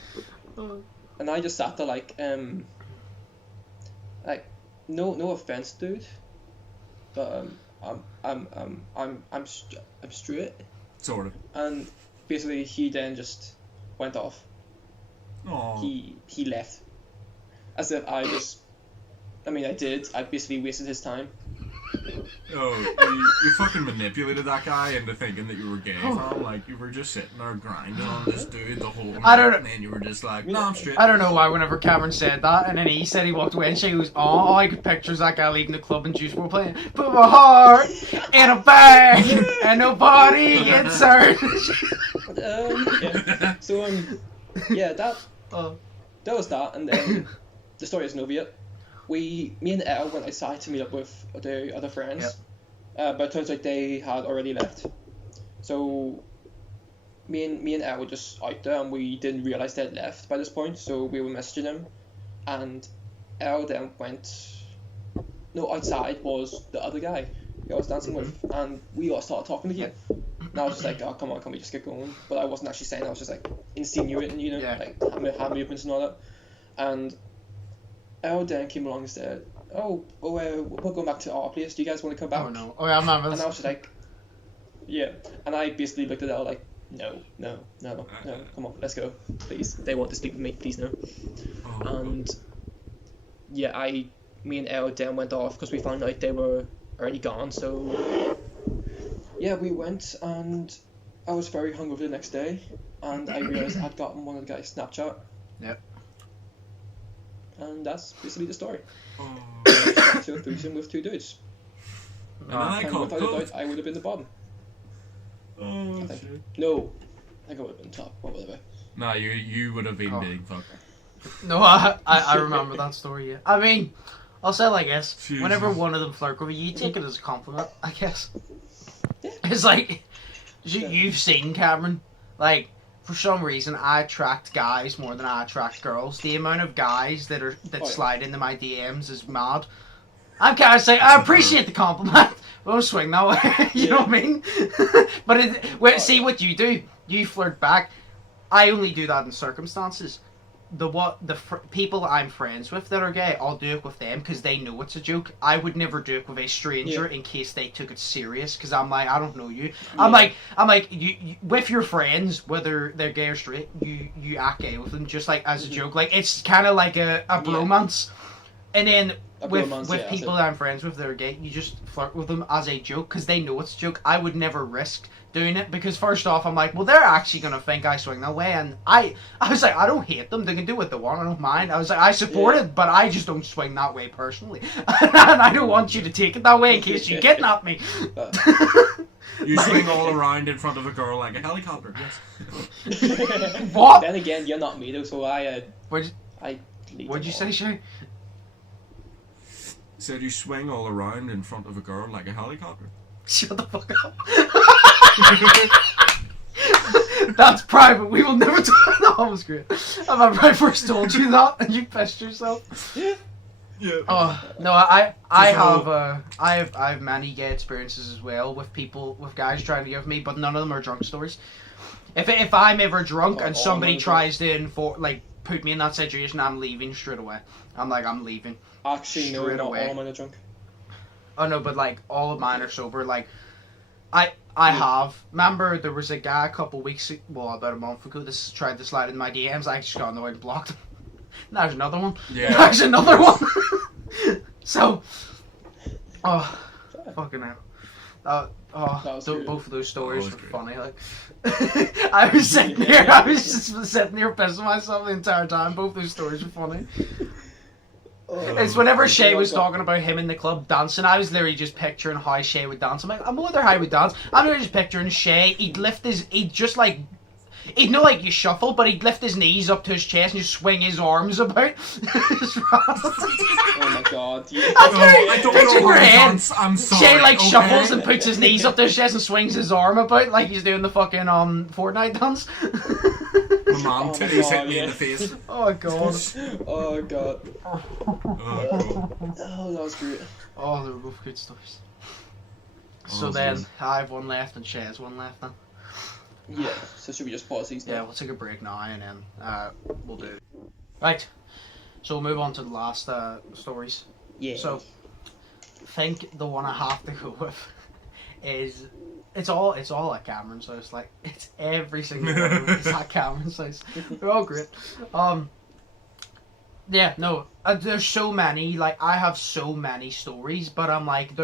And I just sat there like no offense, dude, but I'm straight. Sort of. And basically, he then just went off. Aww. He left, as if I did. I basically wasted his time. Oh, you fucking manipulated that guy into thinking that you were gay, fam. Like, you were just sitting there grinding on this dude the whole night, and then you were just like, no, I'm straight. I don't know why whenever Cameron said that, and then he said he walked away, and she goes, all I could picture is that guy leaving the club and Juice WRLD playing, put my heart in a bag, and nobody gets hurt. Yeah. So, yeah, that was that, and then the story isn't over yet. Me and Elle went outside to meet up with the other friends, but it turns out they had already left. So me and Elle were just out there, and we didn't realise they had left by this point. So we were messaging them, and Elle then outside was the other guy who I was dancing with, and we all started talking again. And I was just like, oh, come on, can we just get going? But I wasn't actually saying, I was just like insinuating, like hand movements and all that. And Elle then came along and said, we're going back to our place. Do you guys want to come back? Oh no. Oh yeah, I remember And this. I was just like, yeah. And I basically looked at Elle like, no, come on, let's go, please. They want to speak with me, please no. And yeah, me and Elle then went off because we found out they were already gone. So yeah, we went, and I was very hungover the next day, and I realized I'd gotten one of the guys' Snapchat. Yep. And that's basically the story. Oh. To a threesome with two dudes. And I And caught without a doubt, I would have been the bottom. Oh, I think. shit. No, I think I would have been top. What would have been? Nah, you would have been big fuck. No, I remember that story. Yeah. I mean, I'll say like this: Jesus. whenever one of them flirt with you, take it as a compliment. I guess. Yeah. It's like you've seen Cameron. Like for some reason, I attract guys more than I attract girls. The amount of guys that slide into my DMs is mad. I'm kind of saying I appreciate the compliment. Don't swing that way. You know what I mean? But see what you do. You flirt back. I only do that in circumstances. People I'm friends with that are gay, I'll do it with them because they know it's a joke. I would never do it with a stranger in case they took it serious, because I'm like, I don't know you. I'm like you with your friends, whether they're gay or straight, you act gay with them just like as a joke. Like it's kind of like a bromance. And then with people that I'm friends with that are gay, you just flirt with them as a joke because they know it's a joke. I would never risk doing it because first off, I'm like, well, they're actually gonna think I swing that way, and I was like, I don't hate them. They can do what they want. I don't mind. I was like, I support it, but I just don't swing that way personally, and I don't want you to take it that way in case you kidnap me. You swing all around in front of a girl like a helicopter. Yes. What? Then again, you're not me though, so What'd you say, Shay? Said you swing all around in front of a girl like a helicopter. Shut the fuck up. That's private. We will never talk. No, that was great. I remember I first told you that and you pissed yourself. Yeah. Oh no, I have many gay experiences as well with guys trying to give me, but none of them are drunk stories. If I'm ever drunk and somebody tries to put me in that situation, I'm leaving straight away. I'm leaving. Actually, no, not away. all mine are drunk. Oh no, but like all of mine are sober. Like I have. Remember there was a guy a couple weeks, about a month ago, this tried to slide in my DMs. I just got annoyed and blocked him. There's another one. Yeah. There's another one. So, fucking hell. Both of those stories were funny. Like, I was sitting here, just sitting here pissing myself the entire time. Both those stories were funny. It's whenever Shay was talking about him in the club dancing, I was literally just picturing how Shay would dance. I'm like, I wonder how he would dance. I'm literally just picturing Shay. He'd know like you shuffle, but he'd lift his knees up to his chest and just swing his arms about. Oh my god. I don't know your head. Dance. I'm sorry. Shay shuffles and puts his knees up to his chest and swings his arm about like he's doing the fucking Fortnite dance. My mom titties hit me in the face. Oh god. Oh god. Oh, Oh, that was great. Oh, they were both good stories. So then, I have one left and Shay has one left then. Yeah, so should we just pause these now? Yeah, we'll take a break now and then we'll do it. Right, so we'll move on to the last stories. Yeah. So, I think the one I have to go with is, it's all at Cameron's house, like, it's every single one of them is at Cameron's house. They're all great. Yeah, no, there's so many, like, I have so many stories, but I'm like,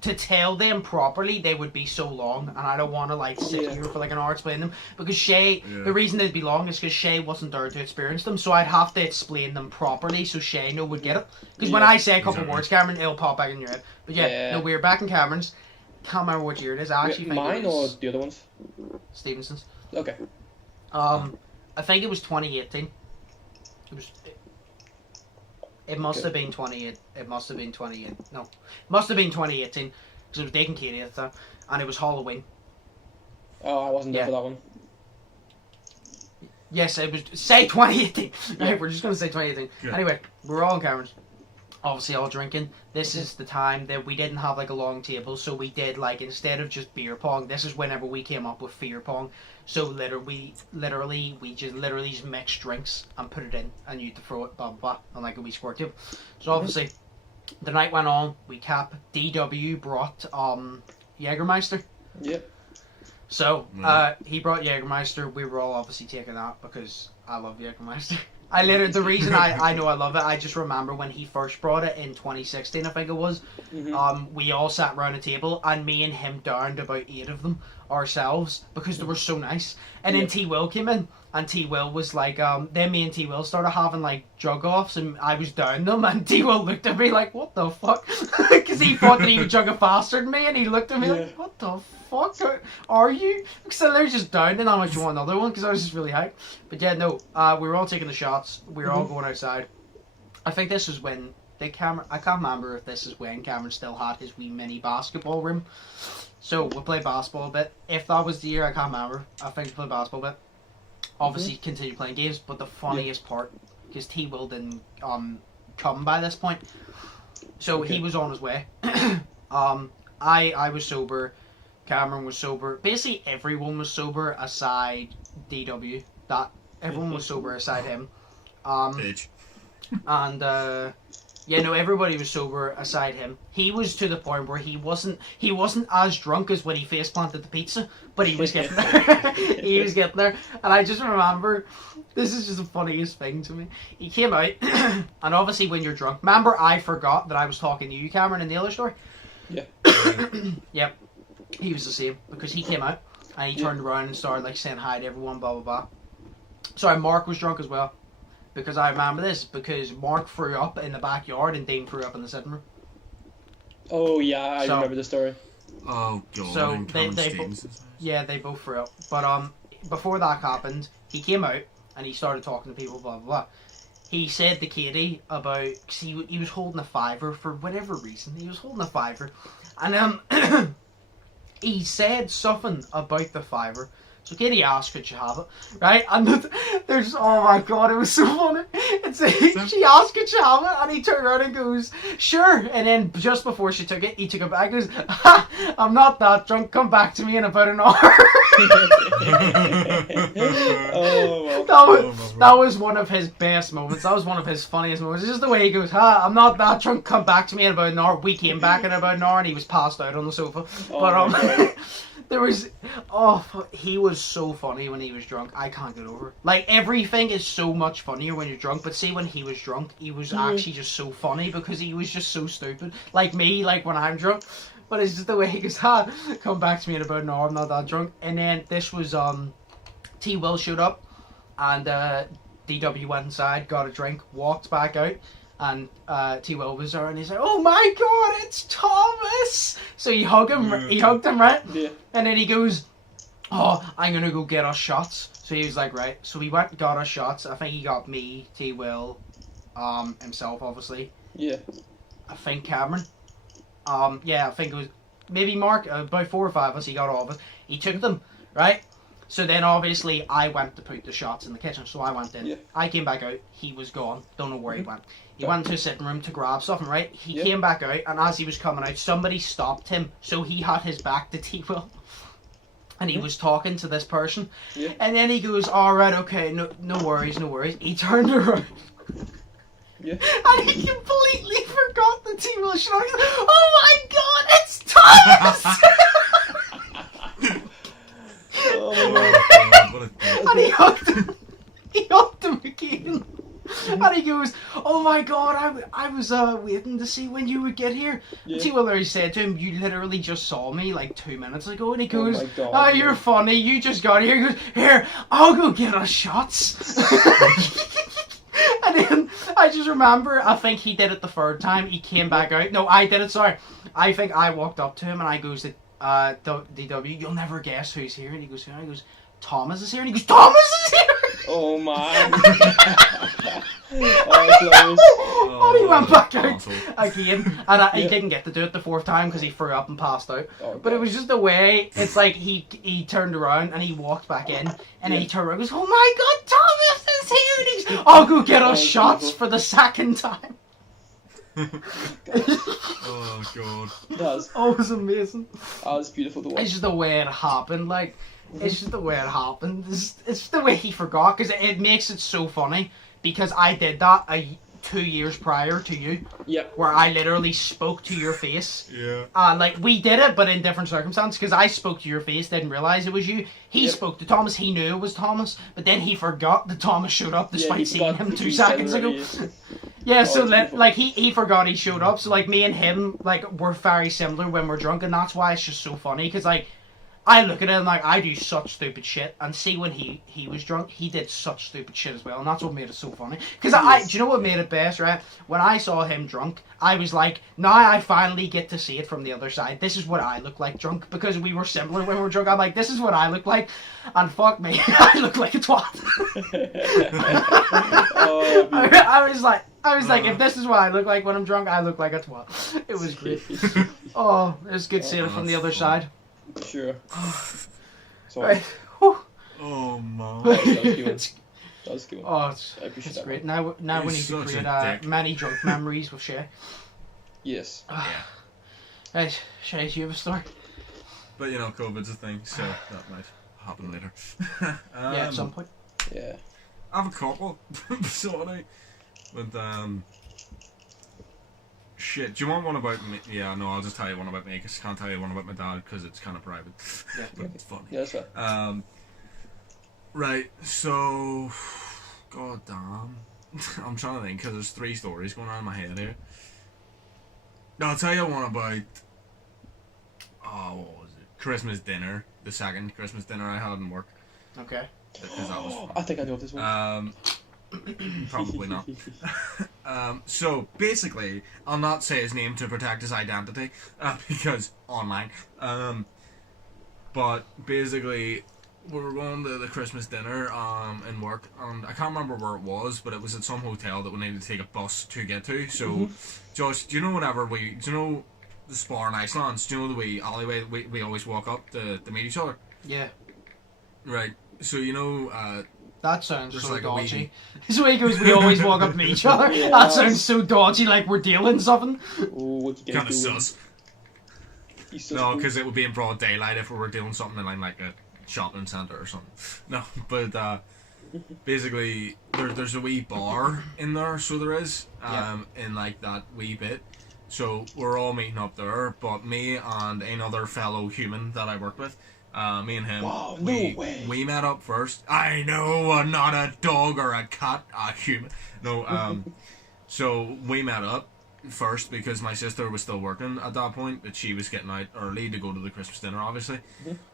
to tell them properly, they would be so long, and I don't want to sit here for like an hour explaining them, because Shay, the reason they'd be long is because Shay wasn't there to experience them, so I'd have to explain them properly so Shay would get it. Because when I say a couple words, Cameron, it'll pop back in your head. But no, we're back in Cameron's. Can't remember what year it is. I actually think mine it was or the other ones? Stevenson's. Okay. I think it was 2018. It must have been 28. It must have been 28. No, it must have been 2018 because it was Dick and Katie at the time, and it was Halloween. Oh, I wasn't there for that one. Yes, it was. Say 2018. Right, we're just gonna say 2018. Yeah. Anyway, we're all on cameras. Obviously, all drinking. This is the time that we didn't have like a long table, so we did instead of just beer pong. This is whenever we came up with fear pong. So we just mix drinks and put it in, and you had to throw it, blah blah blah, and like a wee squirt tube. So obviously, the night went on. We cap. DW brought Jägermeister. Yep. So he brought Jägermeister. We were all obviously taking that because I love Jägermeister. The reason I know I love it, I just remember when he first brought it in 2016, I think it was. We all sat around a table and me and him downed about 8 of them ourselves because they were so nice. And then T Will came in and T Will was like, then me and T Will started having like jug offs and I was down them and T Will looked at me like, what the fuck? Because he thought that he would jug it faster than me and he looked at me like, what the fuck are you? Because I literally just downed and I'm like, you want another one? Because I was just really hyped. But yeah, no, we were all taking the shots. We were all going outside. I think this is when I can't remember if this is when Cameron still had his wee mini basketball room. So we played basketball a bit. If that was the year, I can't remember. I think we played basketball a bit. Obviously, continue playing games, but the funniest part, because T Will didn't come by this point, so he was on his way. I was sober. Cameron was sober. Basically, everyone was sober aside DW. Everyone was sober aside him. And everybody was sober aside him. He was to the point where he wasn't as drunk as when he face planted the pizza, but he was getting there. He was getting there. And I just remember, this is just the funniest thing to me. He came out, and obviously when you're drunk, remember I forgot that I was talking to you, Cameron, in the other story? Yeah. Yep. He was the same, because he came out, and he turned around and started like saying hi to everyone, blah, blah, blah. Sorry, Mark was drunk as well. Because I remember this, because Mark threw up in the backyard and Dean threw up in the sitting room. Oh yeah, I remember the story. Oh god. So they both threw up. But before that happened, he came out and he started talking to people, blah blah blah. He said to Katie about, cause he was holding a fiver for whatever reason. He was holding a fiver, and he said something about the fiver. So Katie asked, could she have it? Right? And there's, oh my god, it was so funny. She asked, could she have it? And he turned around and goes, sure. And then just before she took it, he took it back and goes, ha, I'm not that drunk. Come back to me in about an hour. That was one of his best moments. That was one of his funniest moments. It's just the way he goes, ha, I'm not that drunk. Come back to me in about an hour. We came back in about an hour and he was passed out on the sofa. He was so funny when he was drunk. I can't get over it. Like, everything is so much funnier when you're drunk, but see, when he was drunk, he was actually just so funny because he was just so stupid. Like me, like when I'm drunk. But it's just the way he goes, ha, come back to me in about an hour, I'm not that drunk. And then this was, T Will showed up, and DW went inside, got a drink, walked back out. And T Will was there, and he's like, "Oh my God, it's Thomas!" So he hugged him. He hugged him, right? Yeah. And then he goes, "Oh, I'm gonna go get us shots." So he was like, "Right." So we went and got us shots. I think he got me, T Will, himself, obviously. Yeah. I think Cameron. Yeah, I think it was maybe Mark. About 4 or 5 of us. He got all of us. He took them, right? So then obviously I went to put the shots in the kitchen, so I went in. Yeah. I came back out, he was gone, don't know where he went. He went to a sitting room to grab something, right? He came back out, and as he was coming out, somebody stopped him, so he had his back to T-Will. And he was talking to this person. Yeah. And then he goes, alright, okay, no worries. He turned around. Yeah. And he completely forgot the T-Will shot. Oh my God, it's Thomas! And he hugged him. He hugged him again. And he goes, "Oh my God, I was waiting to see when you would get here." Yeah. T-Will already said to him, "You literally just saw me like 2 minutes ago." And he goes, "Oh, you're funny. You just got here." He goes, "Here, I'll go get us shots." And then I just remember, I think he did it the third time. He came back out. No, I did it. Sorry. I think I walked up to him and I goes, DW, you'll never guess who's here. And he goes, he goes, Thomas is here. And he goes, Thomas is here. Oh man. And he went back out again. And he didn't get to do it the 4th time because he threw up and passed out. But it was just the way, it's like he turned around and he walked back in. And then he turned around and goes, oh my God, Thomas is here. And he's, I'll go get us shots for the 2nd time. Oh God. It was amazing. Oh, it's beautiful to watch. It's just the way it happened, like, it's just the way it happened. It's the way he forgot, because it makes it so funny, because I did that 2 years prior to you. Yep. Where I literally spoke to your face. Yeah. Like, we did it, but in different circumstances, because I spoke to your face, didn't realise it was you. He spoke to Thomas, he knew it was Thomas, but then he forgot that Thomas showed up despite seeing him 2 seconds ago. Yeah, so like he forgot he showed up, so like me and him, like, we're very similar when we're drunk, and that's why it's just so funny, because like, I look at him like, I do such stupid shit, and see when he was drunk, he did such stupid shit as well, and that's what made it so funny. Because do you know what made it best, right? When I saw him drunk, I was like, now I finally get to see it from the other side. This is what I look like drunk, because we were similar when we were drunk. I'm like, this is what I look like, and fuck me, I look like a twat. I was like, if this is what I look like when I'm drunk, I look like a twat. It was great. Oh, it was good seeing it from the other side. Sure. Right. Oh man. That's good. Oh, it's great. Now we need to create many drunk memories with Shay. Yes. Yeah. Right, Shay, do you have a story? But you know, COVID's a thing, so that might happen later. Yeah, at some point. Yeah. I have a couple. Sorry. But shit, do you want one about me? Yeah, no, I'll just tell you one about me, because I can't tell you one about my dad, because it's kind of private. Yeah. But it's funny. Yeah, that's fair. Right, so... God damn. I'm trying to think, because there's 3 stories going on in my head here. No, I'll tell you one about... Oh, what was it? Christmas dinner. The second Christmas dinner I had in work. Okay. Because that was fun. I think I know this one. Probably not. So basically, I'll not say his name to protect his identity, because online. But basically, we were going to the Christmas dinner in work, and I can't remember where it was, but it was at some hotel that we needed to take a bus to get to. So, Josh, do you know the Spar in Iceland? Do you know the wee alleyway we always walk up to meet each other? Yeah. Right. So you know. That sounds so like dodgy. So he goes, we always walk up to each other. Yeah. That sounds so dodgy, like we're dealing something. Oh, what you kind of sus. No, because it would be in broad daylight if we were doing something in like a shopping centre or something. No, but basically there's a wee bar in there, so there is, in like that wee bit. So we're all meeting up there, but me and another fellow human that I worked with, me and him, wow, we met up first. I know, not a dog or a cat, a human. No, so we met up first because my sister was still working at that point, but she was getting out early to go to the Christmas dinner, obviously.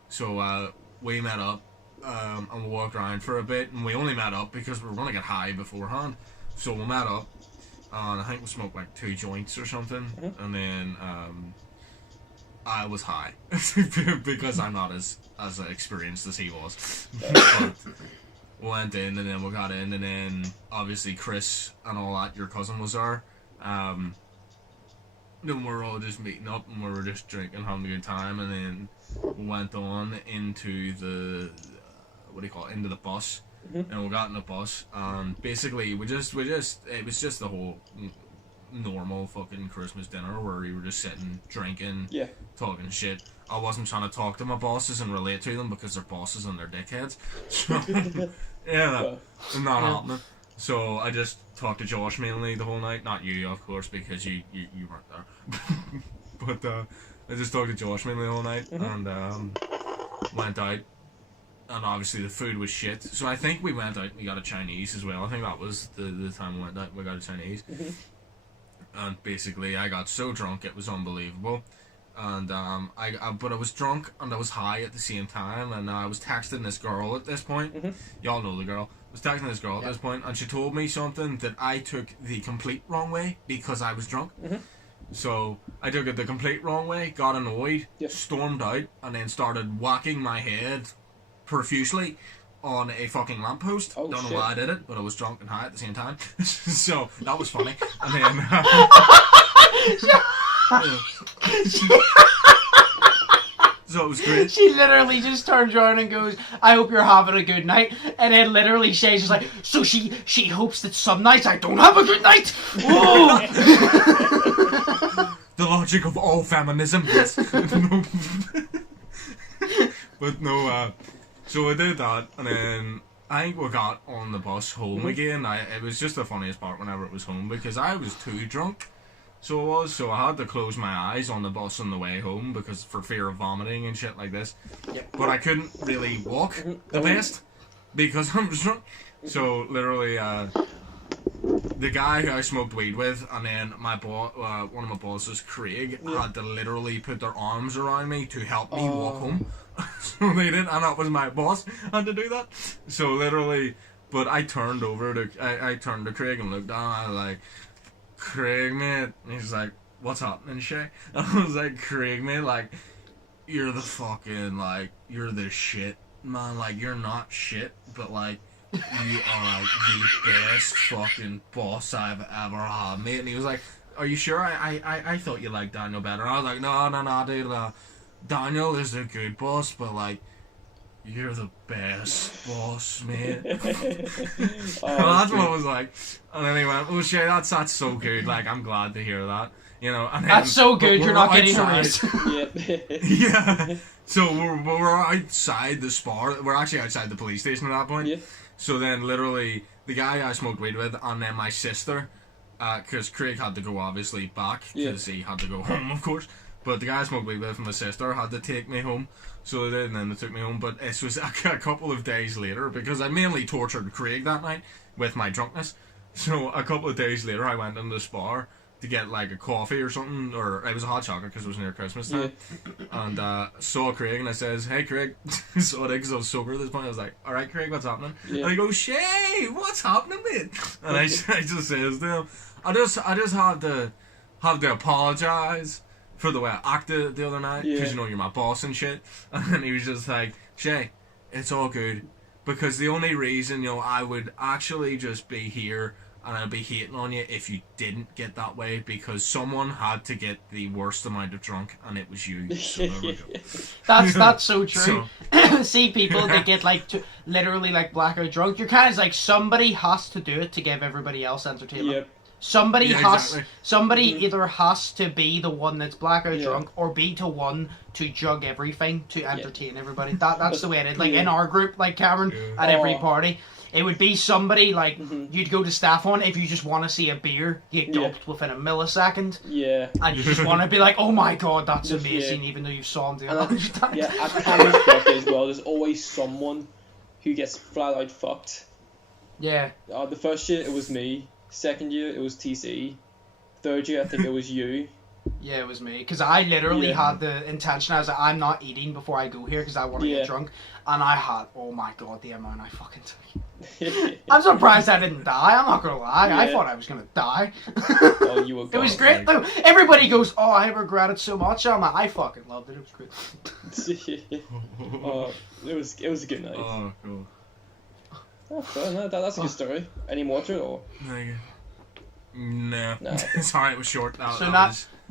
So we met up, and we walked around for a bit, and we only met up because we were going to get high beforehand. So we met up, and I think we smoked like 2 joints or something, and then I was high because I'm not as experienced as he was. But we went in, and then we got in, and then obviously Chris and all that, your cousin, was there. Then we were all just meeting up, and we were just drinking, having a good time, and then we went on into the into the bus, and we got in the bus, and basically we just it was just the whole normal fucking Christmas dinner where we were just sitting, drinking, talking shit. I wasn't trying to talk to my bosses and relate to them because they're bosses and they're dickheads. So, not happening. So I just talked to Josh mainly the whole night. Not you, of course, because you weren't there. But I just talked to Josh mainly the whole night, and went out. And obviously the food was shit. So I think we went out and we got a Chinese as well. I think that was the time we went out, we got a Chinese. And basically I got so drunk it was unbelievable. And but I was drunk and I was high at the same time, and I was texting this girl at this point. Y'all know the girl. I was texting this girl at this point, and she told me something that I took the complete wrong way because I was drunk. So I took it the complete wrong way, got annoyed, stormed out, and then started whacking my head profusely on a fucking lamppost. Don't know why I did it, but I was drunk and high at the same time. So that was funny. And then so it was great. She literally just turns around and goes, I hope you're having a good night. And then literally Shay's just like, so she hopes that some nights I don't have a good night. Whoa. The logic of all feminism, yes. But no, so I did that, and then I think we got on the bus home again. It was just the funniest part whenever it was home because I was too drunk. So I had to close my eyes on the bus on the way home because for fear of vomiting and shit like this. Yep. But I couldn't really walk the best because I was drunk. So literally, the guy who I smoked weed with, and then one of my bosses, Craig, had to literally put their arms around me to help me walk home. So they did, and that was my boss had to do that. So literally, but I turned to Craig and looked down. I was like, Craig, mate. And he's like, what's happening, Shay? And I was like, Craig, mate, like, you're the fucking, like, you're the shit, man. Like, you're not shit, but, like, you are, like, the best fucking boss I've ever had, mate. And he was like, are you sure? I thought you liked Daniel better. And I was like, no, dude, Daniel is a good boss, but, like, you're the best boss, mate. Well, that's what I was like. And then he went, oh shit, that's so good. Like, I'm glad to hear that. You know, and then, that's so good, you're not getting outside. erased. Yeah. So we're outside the Spar. We're actually outside the police station at that point. Yeah. So then literally, the guy I smoked weed with, and then my sister, because Craig had to go obviously back, because he had to go home, of course. But the guy I smoked weed with from my sister had to take me home. So they did, and then they took me home. But it was a couple of days later, because I mainly tortured Craig that night with my drunkenness. So a couple of days later, I went into the Spar to get like a coffee or something, or it was a hot chocolate because it was near Christmas time. And saw Craig, and I says, "Hey, Craig." So I did, because I was sober at this point. I was like, "All right, Craig, what's happening?" And he goes, "Shay, what's happening, mate?" And I just says to him, "I just have to apologise for the way I acted the other night, because you know you're my boss and shit." And then he was just like, "Shay, it's all good, because the only reason, you know, I would actually just be here and I'd be hating on you if you didn't get that way, because someone had to get the worst amount of drunk, and it was you." So there we go. That's so true. See people that get like literally like blackout drunk. You're kind of like, somebody has to do it to give everybody else entertainment. Yep. Somebody exactly. either has to be the one that's blackout drunk, or be the one to jug everything to entertain everybody. That's the way it is. Like in our group, like Cameron, at every party, it would be somebody like you'd go to staff on. If you just want to see a beer get gulped within a millisecond, and you just want to be like, oh my god, that's amazing, even though you saw him do it. At Cameron's birthday as well, there's always someone who gets flat out fucked. Yeah. The first year it was me. Second year it was TC. Third year I think it was you. Yeah, it was me, because I literally had the intention. I was like, I'm not eating before I go here because I want to get drunk, and I had, oh my god, the amount I fucking took. I'm surprised I didn't die. I'm not gonna lie. I thought I was gonna die. Oh, you were. It was great though. Everybody goes, "Oh, I regret it so much." I'm like, I fucking loved it. It was great. It was a good night. Oh, cool. Oh, fair, no, that's a good story. Any more to it, or? No. Sorry, it was short. Now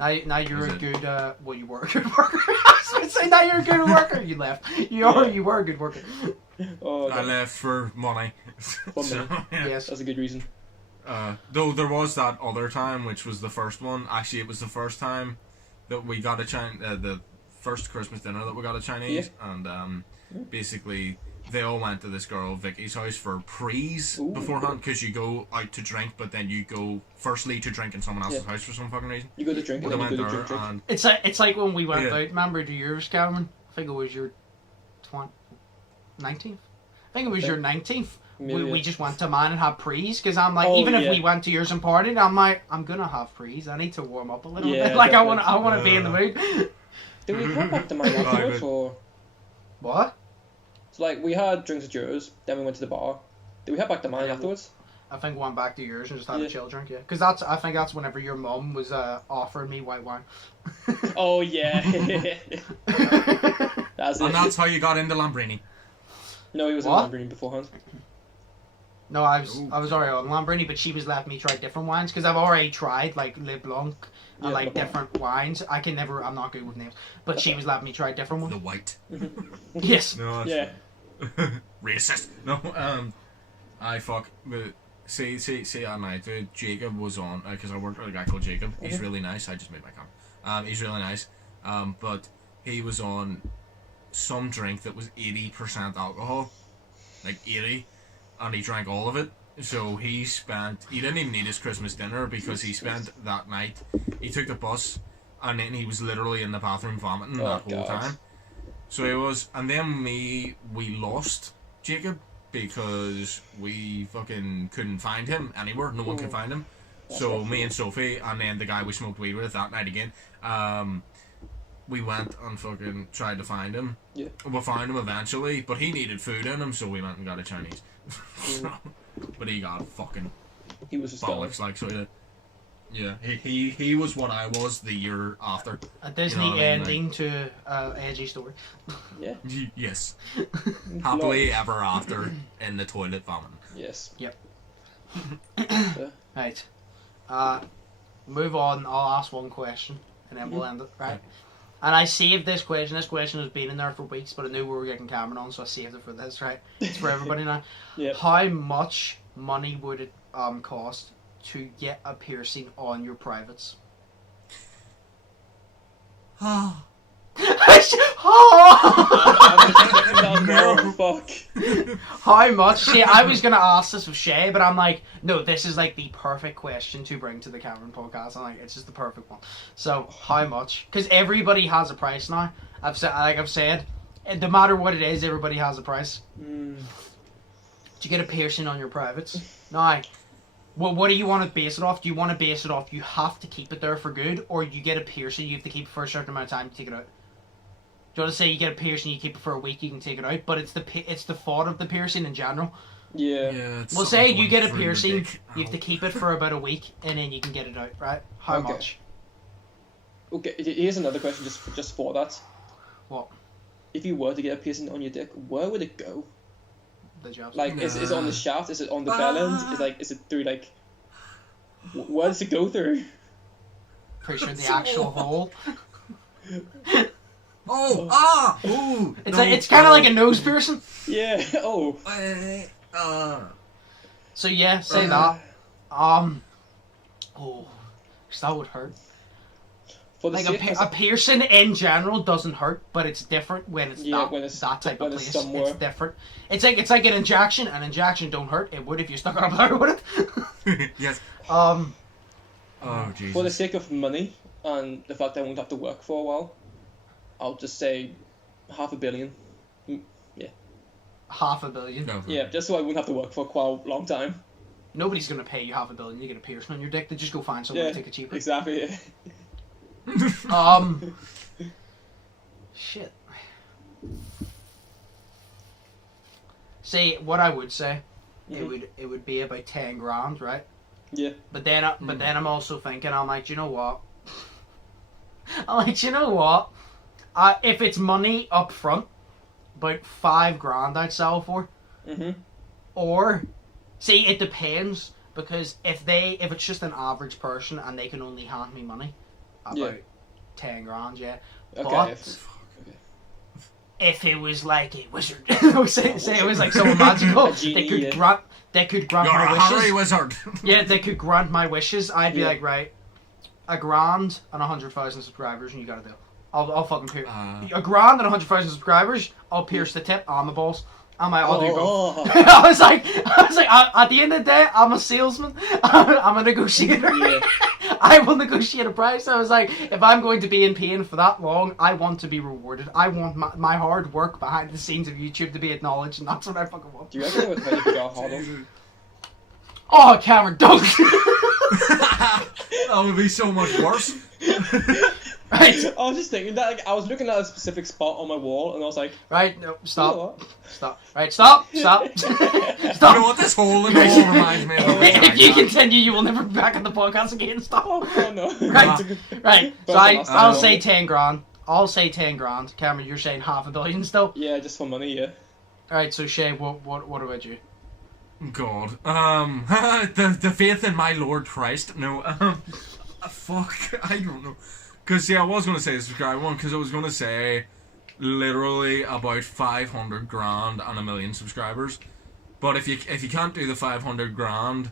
you're a good. Well, you were a good worker. I was gonna say, now you're a good worker. You left. You were a good worker. I left for money. Yes, that's a good reason. Though there was that other time, which was the first one. Actually, it was the first time that we got the first Christmas dinner that we got a Chinese, and basically they all went to this girl Vicky's house for prees beforehand, because you go out to drink, but then you go firstly to drink in someone else's house for some fucking reason. You go to drink, and then you go to drink. And it's like when we went out. Remember to yours, Cameron? I think it was your 19th. I think it was your 19th. We just went to mine and had prees, because I'm like, even if we went to yours and partied, I'm like, I'm gonna have prees. I need to warm up a little bit. Like, I want to be in the mood. Did we come back to mine afterwards, or what? So like, we had drinks at yours, then we went to the bar. Did we head back to mine afterwards? I think we went back to yours and just had a chill drink, because I think that's whenever your mum was offering me white wine. Oh yeah. That's how you got into Lambrini. No, he was in Lambrini beforehand. No, I was already on Lambrini, but she was letting me try different wines, because I've already tried like Le Blanc and like different wines. I'm not good with names, but she was letting me try different ones. The white. Yes. No, yeah. Racist. No, I fuck. But see, at night, dude, Jacob was on, because I worked with a guy called Jacob. He's really nice. I just made my comment. He's really nice. But he was on some drink that was 80% alcohol, like 80. and he drank all of it. So he didn't even eat his Christmas dinner because he spent that night, he took the bus, and then he was literally in the bathroom vomiting that whole time. So he was, and then we lost Jacob because we fucking couldn't find him anywhere. No one could find him. So me and Sophie, and then the guy we smoked weed with that night again, we went and fucking tried to find him. Yeah. We found him eventually, but he needed food in him, so we went and got a Chinese. But he got fucking bollocks, like, so he did. Yeah, he was what I was the year after. A Disney ending to edgy story. Yeah. Yes. Happily ever after in the toilet vomiting. Yes. Yep. Right. Move on. I'll ask one question and then we'll end it. Right. And I saved this question. This question has been in there for weeks, but I knew we were getting Cameron on, so I saved it for this. Right. It's for everybody now. Yep. How much money would it cost to get a piercing on your privates? Oh. No, fuck. How much? See, I was going to ask this of Shay, but I'm like, no, this is like the perfect question to bring to the Cameron podcast. I'm like, it's just the perfect one. So, how much? Because everybody has a price now. I've said, no matter what it is, everybody has a price. Do you get a piercing on your privates? Now, what do you want to base it off? Do you want to base it off you have to keep it there for good, or you get a piercing, you have to keep it for a certain amount of time to take it out? Do you want to say you get a piercing, you keep it for a week, you can take it out, but it's the thought of the piercing in general. Yeah. Well, say you get a piercing, you have to keep it for about a week, and then you can get it out, right? How much? Okay, here's another question just for that. What? If you were to get a piercing on your dick, where would it go? The jobs. Like, is it on the shaft? Is it on the bell end? Is it through, like... Where does it go through? Pretty sure the actual hole. Ooh! It's kind of like a nose piercing. Yeah, oh. So yeah, say that. Cause that would hurt. For the like a piercing in general doesn't hurt, but it's different when it's that type of place. It's different. It's like an injection. An injection don't hurt. It would if you stuck it up there, would it? Yes. Oh Jesus. For the sake of money and the fact that I won't have to work for a while, I'll just say $500 million. Yeah. $500 million. No. Yeah, just so I wouldn't have to work for quite a long time. Nobody's gonna pay you $500 million. You get a piercing on your dick. They just go find someone to take it cheaper. Exactly. Yeah. Shit. See, what I would say, it would be about 10 grand, right? Yeah. But then I'm also thinking, I'm like, do you know what? If it's money up front, about 5 grand I'd sell for. Or, see, it depends, because if it's just an average person and they can only hand me money, about 10 grand, yeah. Okay. But if it was like a wizard, say it was like someone magical, they could grant my wishes. You're a Harry wizard. Yeah, they could grant my wishes. I'd be like, right, $1 grand and 100,000 subscribers, and you got a deal. I'll fucking pierce $1 grand and 100,000 subscribers. I'll pierce the tip. I'm a boss. I'll do both. I was like, at the end of the day, I'm a salesman. I'm a negotiator. Yeah. I will negotiate a price. I was like, if I'm going to be in pain for that long, I want to be rewarded. I want my hard work behind the scenes of YouTube to be acknowledged, and that's what I fucking want. Do you reckon it would hurt if you got harder? Oh, Cameron, don't! That would be so much worse. Right. I was just thinking that, like, I was looking at a specific spot on my wall, and I was like, right, no, stop. You know what? Stop. Right, stop. Stop. Stop. You know what this hole in the wall reminds me of? If you continue, you will never be back on the podcast again. Stop. Oh no. Right. So I'll say 10 grand. I'll say 10 grand. Cameron, you're saying $500 million still? Yeah, just for money, yeah. Alright, so Shay, what about you? God. The faith in my Lord Christ. No, fuck, I don't know. Because, I was going to say the subscriber one, because I was going to say literally about 500 grand and 1 million subscribers. But if you can't do the 500 grand,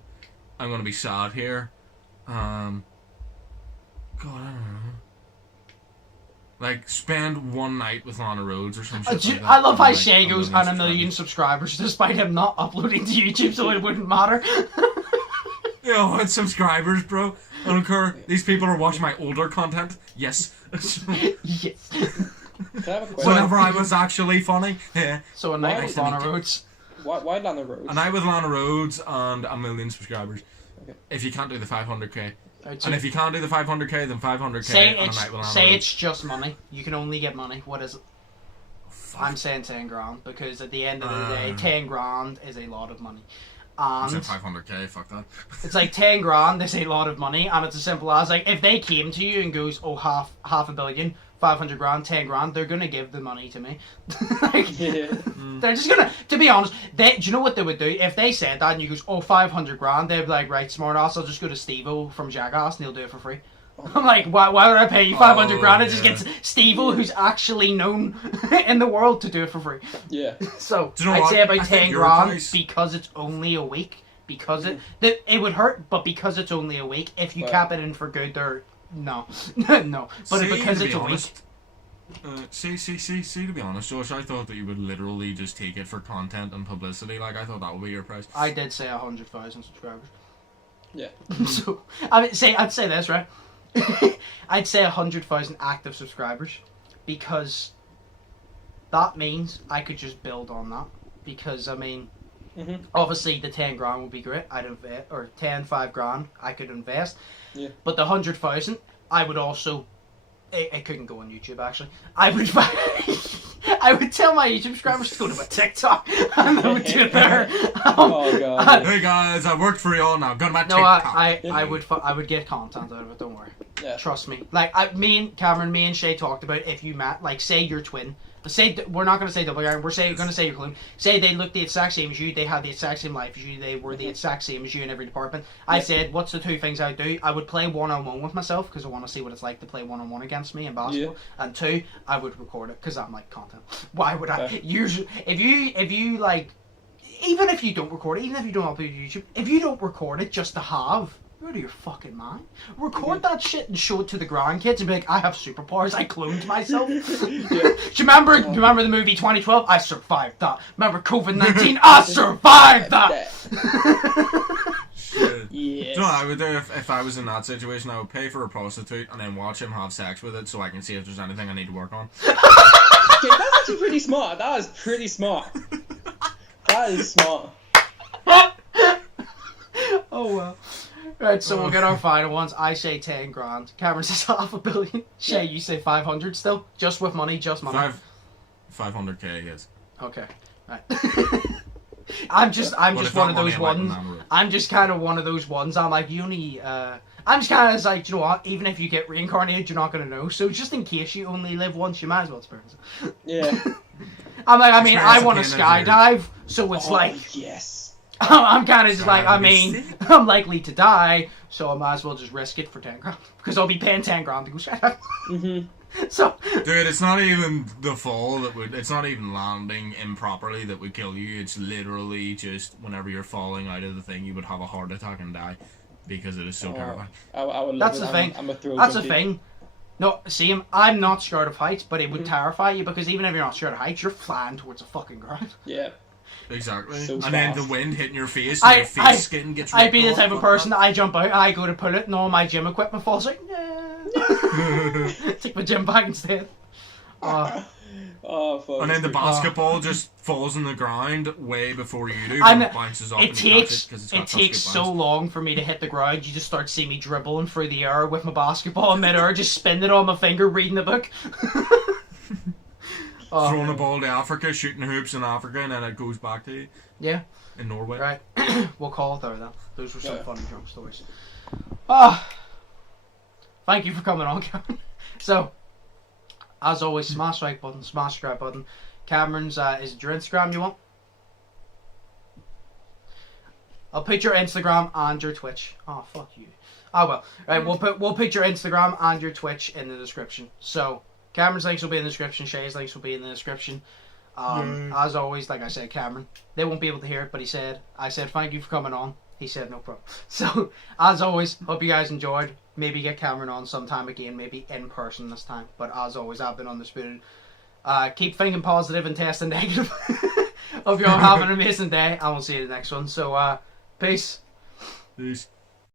I'm going to be sad here. God, I don't know. Like, spend one night with Lana Rhodes or some shit like that. I love how Like, Shay goes on 1 million subscribers despite him not uploading to YouTube, so it wouldn't matter. Yo, what subscribers, bro? I don't care. These people are watching my older content. Yes. Yes. Can I have a question? Whenever I was actually funny. Yeah. So a night with Lana Rhodes. Why Lana Rhodes? A night with Lana Rhodes and 1 million subscribers. Okay. If you can't do the 500k. And if you can't do the 500k, then 500k say on a night with Lana Say Rhodes. it's just money. You can only get money. What is it? I'm saying 10 grand because at the end of the day, 10 grand is a lot of money. I And said 500k, fuck that. it's like 10 grand is a lot of money, and it's as simple as like if they came to you and goes, oh, half a billion, 500 grand, 10 grand, they're gonna give the money to me. Like, they're just gonna, to be honest, do you know what they would do? If they said that and you goes, oh, 500 grand, they'd be like, right, smart ass, I'll just go to Steve-O from Jackass and he'll do it for free. I'm like, why would I pay you 500 grand? It just gets Steve-O, who's actually known in the world, to do it for free. Yeah. So, Do you know I'd what? say about I think 10 your grand price- because it's only a week. Because it would hurt, but because it's only a week, if you Right. cap it in for good, they're no. No. But See, because to it's be a week. honest, to be honest, Josh, I thought that you would literally just take it for content and publicity. Like, I thought that would be your price. I did say 100,000 subscribers. Yeah. So I'd say this, right? I'd say 100,000 active subscribers because that means I could just build on that. Because I mean, obviously the 10 grand would be great. I'd invest, or 5 grand I could invest. Yeah. But the 100,000, I would also. It couldn't go on YouTube actually. I would tell my YouTube subscribers to go to my TikTok and I would do it there. Oh god. Hey guys, I worked for y'all now. Go to my No, TikTok. I would get content out of it. Don't worry. Yeah. Trust me. Like me and Cameron, me and Shay talked about if you met, like, say your twin. Say we're not gonna say double iron. We're gonna say your clone. Say they looked the exact same as you. They had the exact same life as you. They were the exact same as you in every department. I said, what's the 2 things I would do? I would play 1-on-1 with myself because I want to see what it's like to play 1-on-1 against me in basketball. Yeah. And 2, I would record it because I'm like content. Why would I? Yeah. Usually, if you like, even if you don't record it, even if you don't upload it to YouTube, if you don't record it just to have. You're out of your fucking mind. Record that shit and show it to the grandkids and be like, I have superpowers, I cloned myself. Do you remember the movie 2012? I survived that. Remember COVID-19? I survived that. Shit. Yes. Do you know what I would do if I was in that situation? I would pay for a prostitute and then watch him have sex with it so I can see if there's anything I need to work on. Okay, that's actually pretty smart. That is pretty smart. That is smart. Oh well. Right, so we'll get our final ones. I say 10 grand. Cameron says 500 million. Shay, you say 500 still? Just with money, just money. 500k, yes. Okay. Right. I'm just one of those ones. I'm just kind of one of those ones. I'm like, I'm just kind of like, you know what? Even if you get reincarnated, you're not going to know. So just in case you only live once, you might as well experience it. Yeah. I'm like, I want to skydive, so it's like... Yes. I'm kind of just like, I'm likely to die, so I might as well just risk it for 10 grand. Because I'll be paying 10 grand to go skydiving. So... Dude, it's not even the fall it's not even landing improperly that would kill you. It's literally just whenever you're falling out of the thing, you would have a heart attack and die. Because it is so terrifying. I would That's love the it. thing. That's the thing. No, see, I'm not scared of heights, but it would terrify you because even if you're not scared of heights, you're flying towards the fucking ground. Yeah. Exactly. So and then fast. the wind hitting your face, and your face skin gets ripped I'd be the off. type of person that I jump out, I go to pull it, and all my gym equipment falls out. No. Take my gym bag instead. Oh, fuck. And then the basketball just falls on the ground way before you do, and it bounces up and you catch it because it's got It takes so long for me to hit the ground. You just start seeing me dribbling through the air with my basketball in mid-air, just spinning it on my finger, reading the book. Throwing a ball to Africa, shooting hoops in Africa, and then it goes back to you. Yeah. In Norway. Right. We'll call it there then. Those were some funny drunk stories. Thank you for coming on, Cameron. So, as always, smash like button, smash subscribe button. Cameron's, is it your Instagram you want? I'll put your Instagram and your Twitch. Oh, fuck you. Oh, well. Right, we'll put your Instagram and your Twitch in the description. So, Cameron's links will be in the description. Shay's links will be in the description. As always, like I said, Cameron, they won't be able to hear it, but I said, thank you for coming on. He said no problem. So, as always, hope you guys enjoyed. Maybe get Cameron on sometime again, maybe in person this time. But as always, I've been Undisputed. Keep thinking positive and testing negative. Hope you all have an amazing day, and we'll see you in the next one. So, peace. Peace.